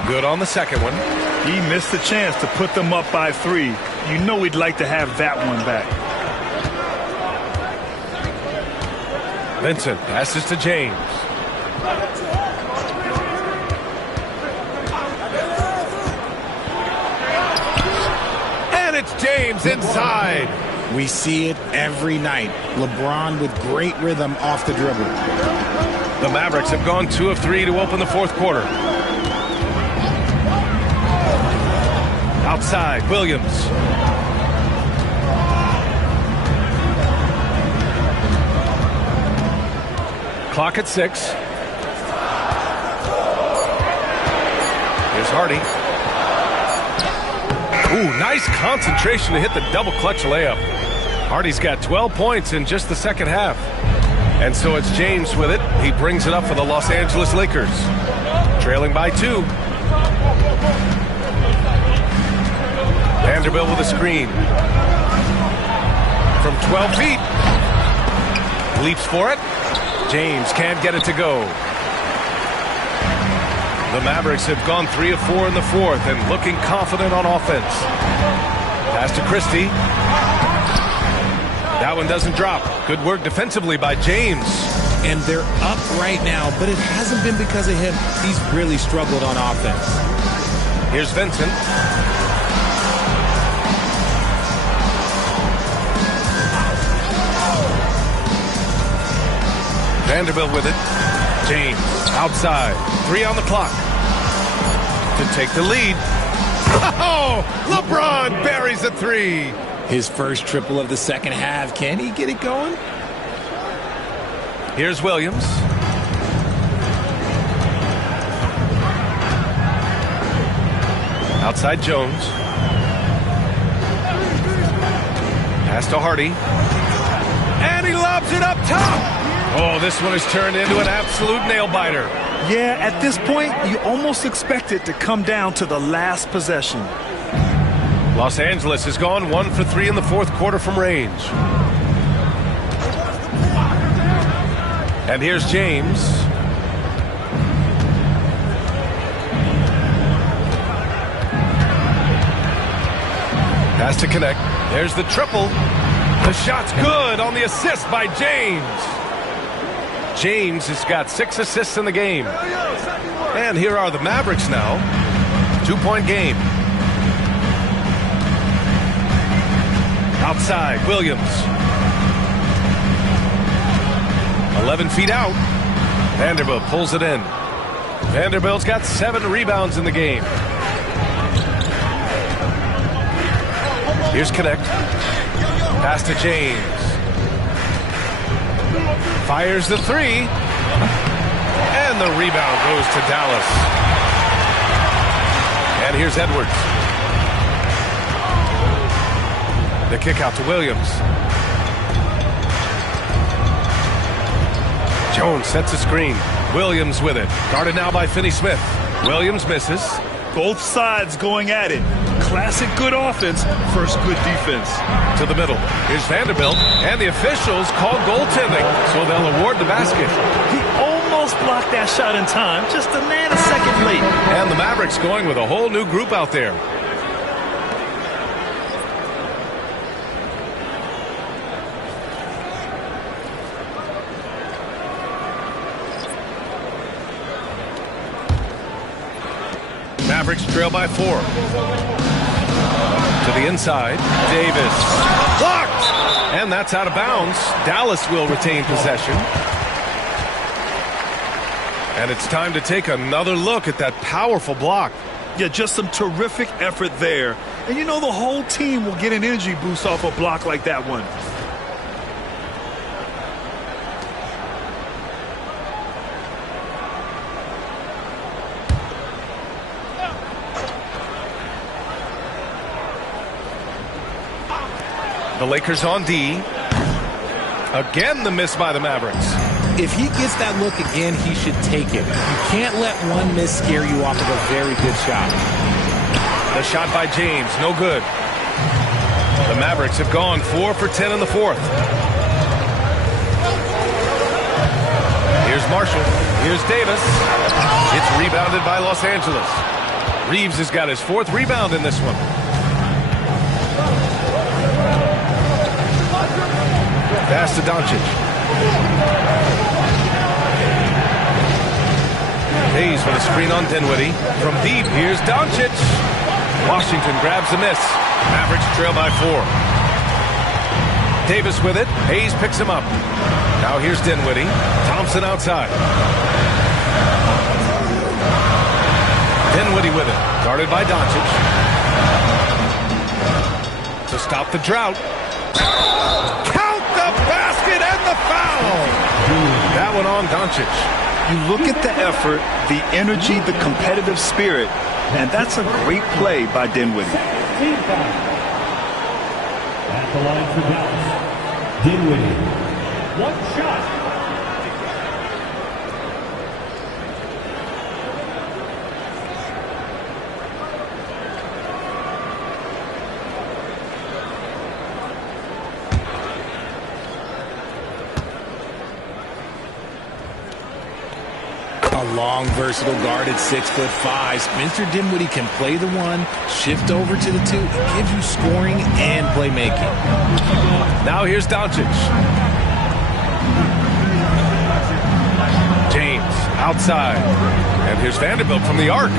Good on the second one. He missed the chance to put them up by 3. You know he'd like to have that one back. Vincent passes to James. And it's James inside. We see it every night. LeBron with great rhythm off the dribble. The Mavericks have gone 2 of 3 to open the 4th quarter. Outside, Williams. Clock at 6. Here's Hardy. Ooh, nice concentration to hit the double clutch layup. Hardy's got 12 points in just the second half. And so it's James with it. He brings it up for the Los Angeles Lakers. Trailing by 2. Vanderbilt with a screen. From 12 feet. Leaps for it. James can't get it to go. The Mavericks have gone 3 of 4 in the 4th and looking confident on offense. Pass to Christie. That one doesn't drop. Good work defensively by James. And they're up right now, but it hasn't been because of him. He's really struggled on offense. Here's Vincent. Vanderbilt with it. James outside. 3 on the clock. To take the lead. Oh! LeBron buries a 3. His first triple of the second half. Can he get it going? Here's Williams. Outside Jones. Pass to Hardy. And he lobs it up top. Oh, this one has turned into an absolute nail-biter. Yeah, at this point, you almost expect it to come down to the last possession. Los Angeles has gone 1 for 3 in the 4th quarter from range. And here's James. Has to connect. There's the triple. The shot's good on the assist by James. James has got 6 assists in the game. And here are the Mavericks now. 2-point game. Outside, Williams. 11 feet out. Vanderbilt pulls it in. Vanderbilt's got 7 rebounds in the game. Here's Connect. Pass to James. Fires the 3. And the rebound goes to Dallas. And here's Edwards. The kick out to Williams. Jones sets a screen. Williams with it. Guarded now by Finney-Smith. Williams misses. Both sides going at it. Classic good offense, first good defense. To the middle. Here's Vanderbilt. And the officials call goaltending, so they'll award the basket. He almost blocked that shot in time, just a nanosecond late. And the Mavericks going with a whole new group out there. Mavericks trail by 4. To the inside, Davis. Blocked! And that's out of bounds. Dallas will retain possession. And it's time to take another look at that powerful block. Yeah, just some terrific effort there. And you know the whole team will get an energy boost off a block like that one. The Lakers on D. Again, the miss by the Mavericks. If he gets that look again, he should take it. You can't let one miss scare you off of a very good shot. The shot by James, no good. The Mavericks have gone 4 for 10 in the fourth. Here's Marshall. Here's Davis. It's rebounded by Los Angeles. Reeves has got his 4th rebound in this one. Pass to Doncic. Hayes with a screen on Dinwiddie. From deep, here's Doncic. Washington grabs the miss. Mavericks trail by 4. Davis with it. Hayes picks him up. Now here's Dinwiddie. Thompson outside. Dinwiddie with it. Guarded by Doncic. To stop the drought. Foul! That one on Doncic. You look at the effort, the energy, the competitive spirit, and that's a great play by Dinwiddie. Team foul. At the line for Dallas, Dinwiddie. 1 shot. Long, versatile guard at 6'5". Spencer Dinwiddie can play the 1, shift over to the 2, and gives you scoring and playmaking. Now here's Doncic. James outside. And here's Vanderbilt from the arc.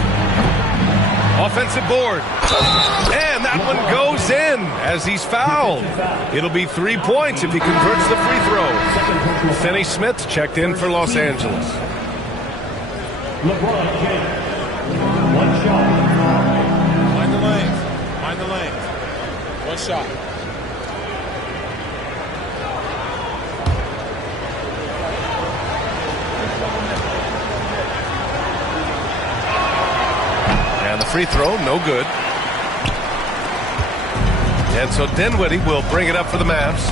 Offensive board. And that one goes in as he's fouled. It'll be 3 points if he converts the free throw. Finney-Smith checked in for Los Angeles. LeBron James. 1 shot. Mind the lane. Mind the lane. 1 shot. And the free throw, no good. And so Dinwiddie will bring it up for the Mavs.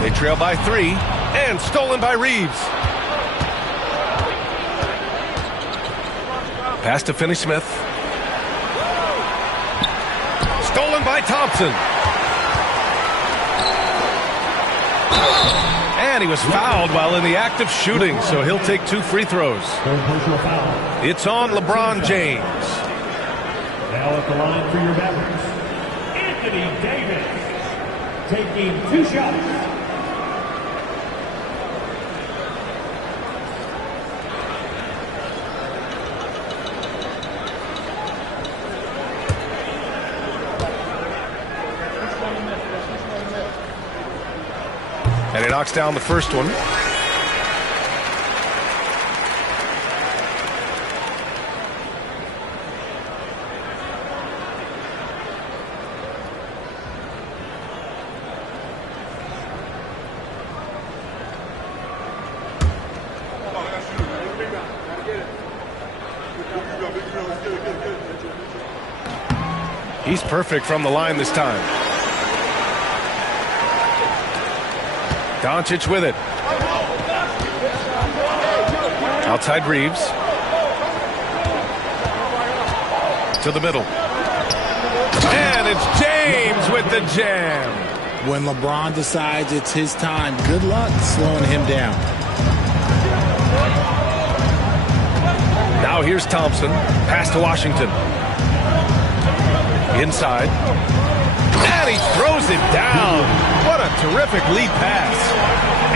They trail by 3 and stolen by Reeves. Pass to Finney-Smith. Stolen by Thompson. And he was fouled while in the act of shooting, so he'll take 2 free throws. It's on LeBron James. Now at the line for your Mavericks, Anthony Davis, taking 2 shots. And he knocks down the first one. He's perfect from the line this time. Doncic with it. Outside Reeves. To the middle. And it's James with the jam. When LeBron decides it's his time, good luck slowing him down. Now here's Thompson. Pass to Washington. Inside. And he throws it down. What a terrific lead pass.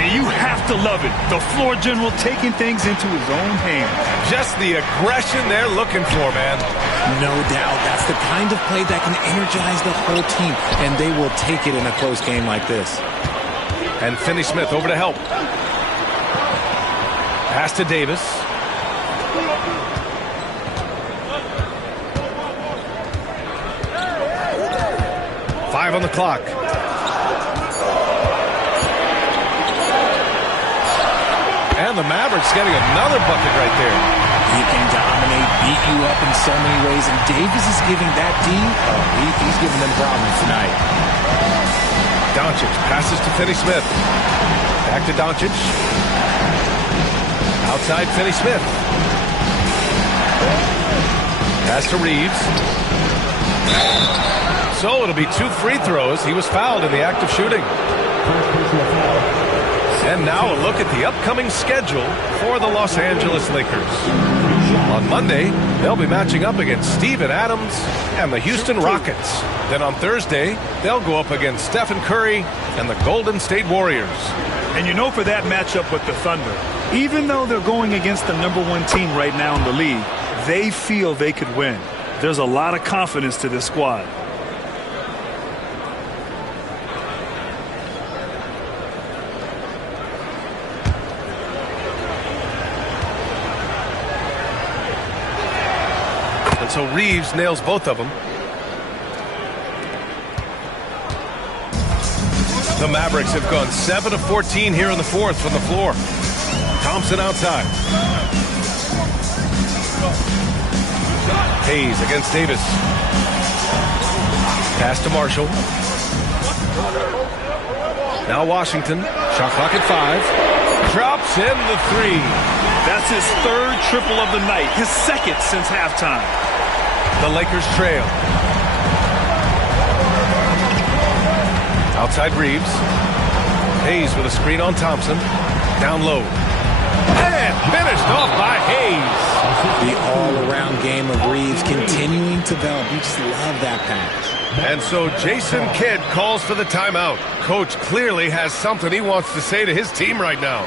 And you have to love it. The floor general taking things into his own hands. Just the aggression they're looking for, man. No doubt. That's the kind of play that can energize the whole team, and they will take it in a close game like this. And Finney-Smith over to help. Pass to Davis. Five on the clock. And the Mavericks getting another bucket right there. He can dominate, beat you up in so many ways, and Davis is giving that D. He's giving them problems tonight. Doncic passes to Finney-Smith. Back to Doncic. Outside Finney-Smith. Pass to Reeves. So it'll be 2 free throws. He was fouled in the act of shooting. And now a look at the upcoming schedule for the Los Angeles Lakers. On Monday, they'll be matching up against Steven Adams and the Houston Rockets. Then on Thursday, they'll go up against Stephen Curry and the Golden State Warriors. And you know, for that matchup with the Thunder, even though they're going against the #1 team right now in the league, they feel they could win. There's a lot of confidence to this squad. So Reeves nails both of them. The Mavericks have gone 7 of 14 here in the fourth from the floor. Thompson outside. Hayes against Davis. Pass to Marshall. Now Washington. Shot clock at 5. Drops in the 3. That's his 3rd triple of the night. His 2nd since halftime. The Lakers trail. Outside Reeves. Hayes with a screen on Thompson. Down low. And finished off by Hayes. The all-around game of Reeves continuing to develop. You just love that pass. And so Jason Kidd calls for the timeout. Coach clearly has something he wants to say to his team right now.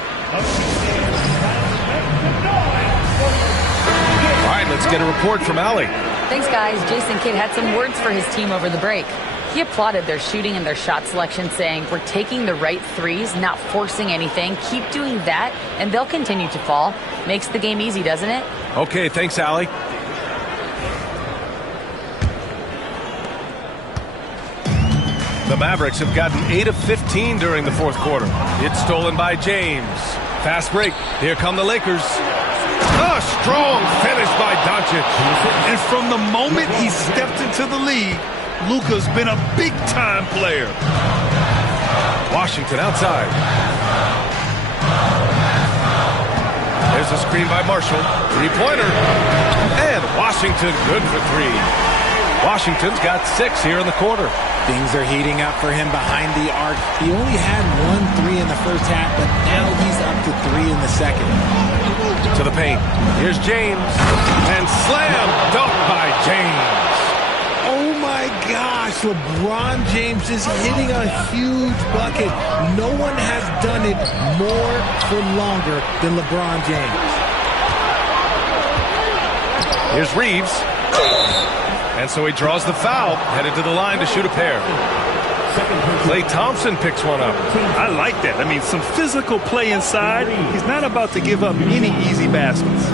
All right, let's get a report from Allie. Thanks, guys. Jason Kidd had some words for his team over the break. He applauded their shooting and their shot selection, saying, "We're taking the right threes, not forcing anything. Keep doing that, and they'll continue to fall." Makes the game easy, doesn't it? Okay, thanks, Allie. The Mavericks have gotten 8 of 15 during the fourth quarter. It's stolen by James. Fast break. Here come the Lakers. A strong finish by Doncic. And from the moment he stepped into the league, Luka's been a big-time player. Washington outside. There's a screen by Marshall. Three-pointer. And Washington good for 3. Washington's got 6 here in the quarter. Things are heating up for him behind the arc. He only had 1 3 in the first half, but now he's up to 3 in the second. To the paint. Here's James. And slam dunk by James. Oh my gosh, LeBron James is hitting a huge bucket. No one has done it more for longer than LeBron James. Here's Reeves. And so he draws the foul, headed to the line to shoot a pair. Klay Thompson picks one up. I like that. I mean, some physical play inside. He's not about to give up any easy baskets.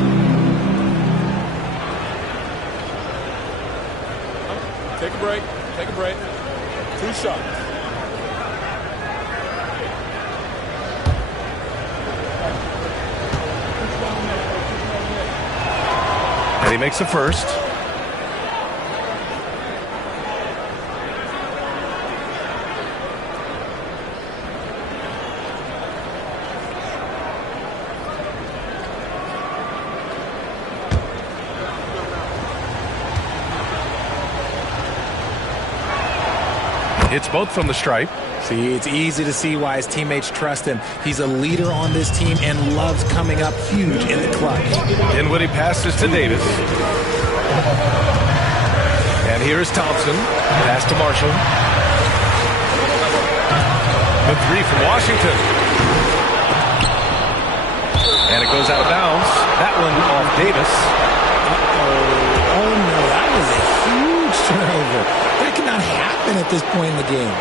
Take a break. Take a break. 2 shots. And he makes a first. Hits both from the stripe. See, it's easy to see why his teammates trust him. He's a leader on this team and loves coming up huge in the clutch. Dinwiddie passes to Davis. And here's Thompson. Pass to Marshall. The three from Washington. And it goes out of bounds. That one off Davis. Oh no, that was a huge turnover. That cannot happen at this point in the game.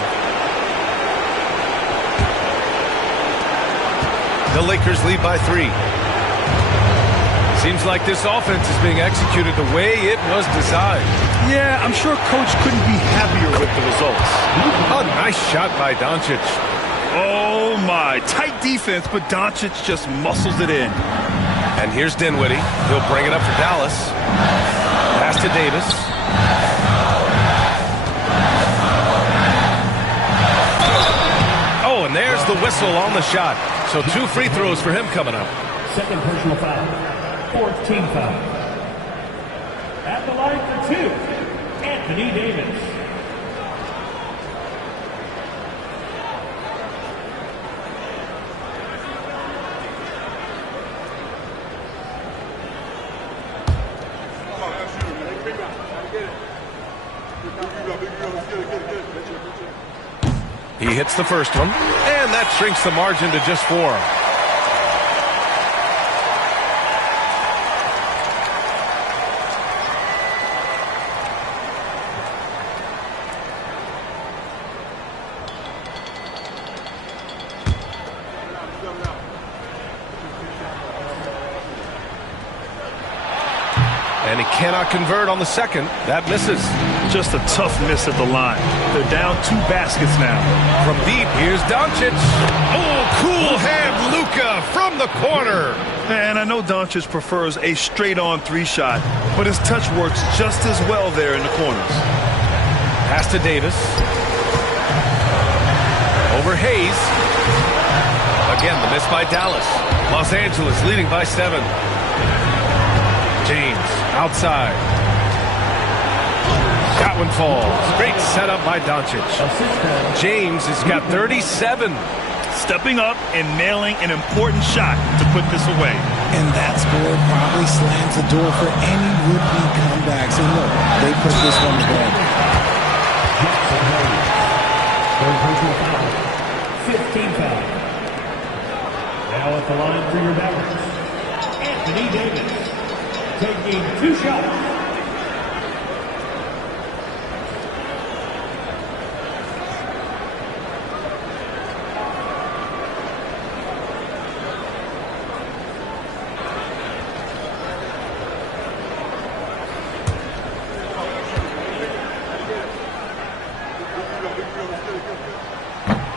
The Lakers lead by 3. Seems like this offense is being executed the way it was designed. Yeah, I'm sure Coach couldn't be happier with the results. A nice shot by Doncic. Oh, my. Tight defense, but Doncic just muscles it in. And here's Dinwiddie. He'll bring it up for Dallas. Pass to Davis. Oh, and there's the whistle on the shot. So 2 free throws for him coming up. Second personal foul. 4th team foul. At the line for 2, Anthony Davis. He hits the first one, and that shrinks the margin to just 4. And he cannot convert on the second. That misses. Just a tough miss at the line. They're down 2 baskets now. From deep, here's Doncic. Oh, cool hand Luka from the corner. And I know Doncic prefers a straight-on 3-shot, but his touch works just as well there in the corners. Pass to Davis. Over Hayes. Again, the miss by Dallas. Los Angeles leading by 7. James outside. That one falls. Great setup by Doncic. James has got 37. Stepping up and nailing an important shot to put this away. And that score probably slams the door for any would-be comebacks. And look, they put this one to bed. Third personal foul. 15 foul. Now at the line for your Mavericks, Anthony Davis. Taking 2 shots.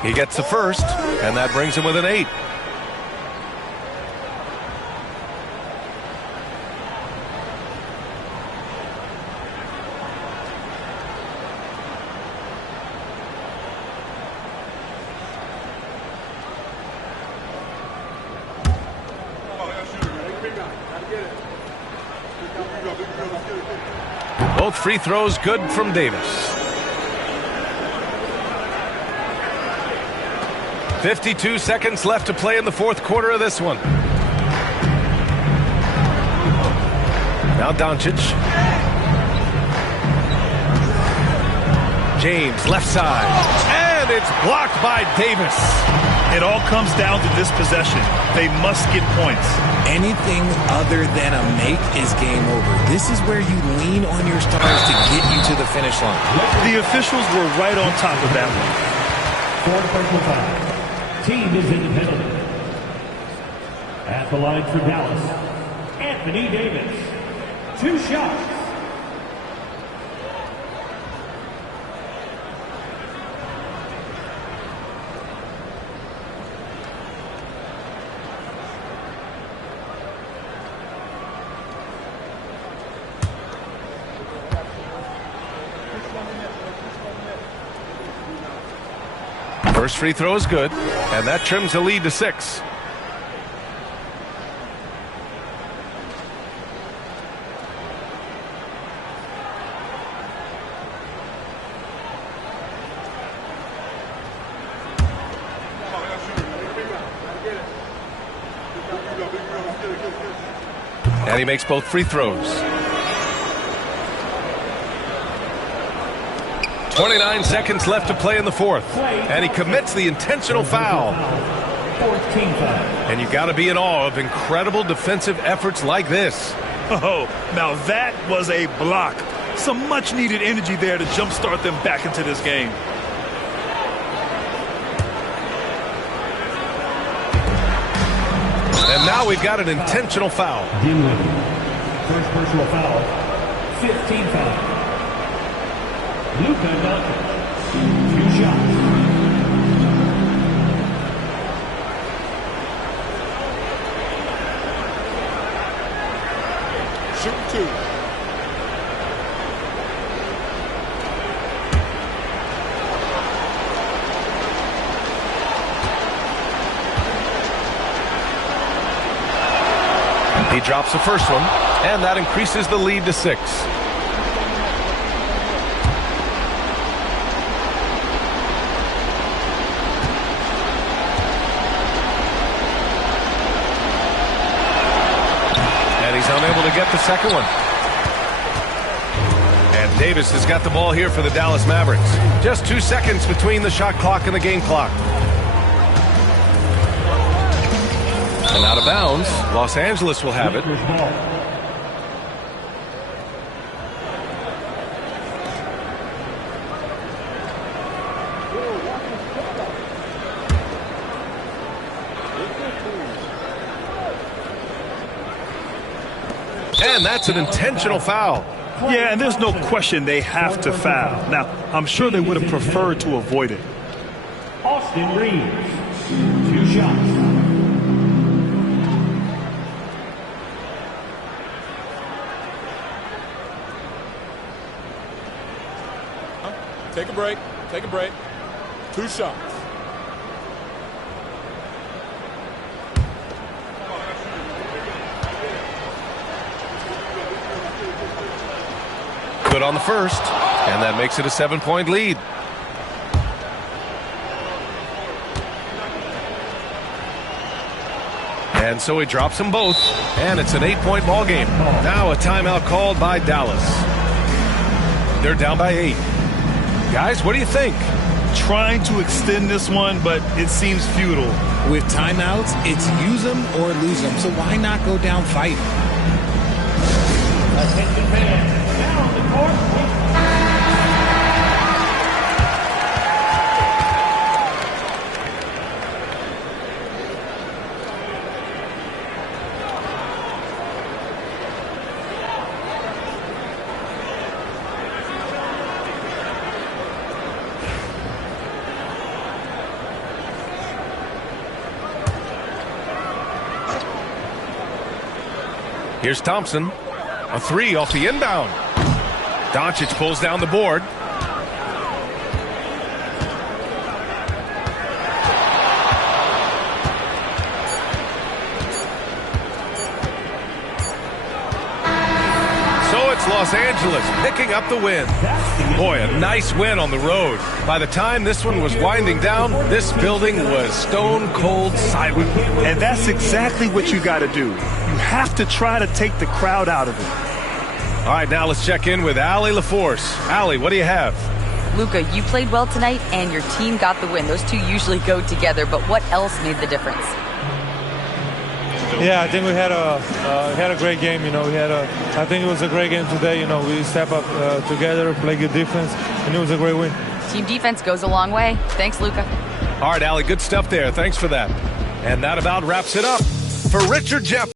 He gets the first, and that brings him with an 8. Both free throws good from Davis. 52 seconds left to play in the 4th quarter of this one. Now Doncic. James left side. And it's blocked by Davis. It all comes down to this possession. They must get points. Anything other than a make is game over. This is where you lean on your stars to get you to the finish line. The officials were right on top of that one. 4th personal foul. Team is in penalty. At the line for Dallas, Anthony Davis. 2 shots. First free throw is good, and that trims the lead to 6. And he makes both free throws. 29 seconds left to play in the fourth. And he commits the intentional foul. And you got to be in awe of incredible defensive efforts like this. Oh, now that was a block. Some much needed energy there to jumpstart them back into this game. And now we've got an intentional foul. First personal foul, 15 foul. Luka Doncic, 2 shots. Shoot 2. He drops the first one, and that increases the lead to 6. And he's unable to get the second one. And Davis has got the ball here for the Dallas Mavericks. Just 2 seconds between the shot clock and the game clock. And out of bounds, Los Angeles will have it. And that's an intentional foul. Yeah, and there's no question they have to foul. Now, I'm sure they would have preferred to avoid it. Austin Reeves, 2 shots. Take a break. Take a break. 2 shots. Good on the first, and that makes it a 7-point lead. And so he drops them both, and it's an 8-point ball game. Now a timeout called by Dallas. They're down by 8. Guys, what do you think? Trying to extend this one, but it seems futile. With timeouts, it's use them or lose them. So why not go down fighting? Attention fans, now on the court. Here's Thompson. A 3 off the inbound. Doncic pulls down the board. So it's Los Angeles picking up the win. Boy, a nice win on the road. By the time this one was winding down, this building was stone cold silent. And that's exactly what you got to do. You have to try to take the crowd out of it. All right, now let's check in with Allie LaForce. Allie, what do you have? Luka, you played well tonight, and your team got the win. Those two usually go together, but what else made the difference? Yeah, I think we had a great game. I think it was a great game today. We step up together, play good defense, and it was a great win. Team defense goes a long way. Thanks, Luka. All right, Allie, good stuff there. Thanks for that. And that about wraps it up. For Richard Jeff.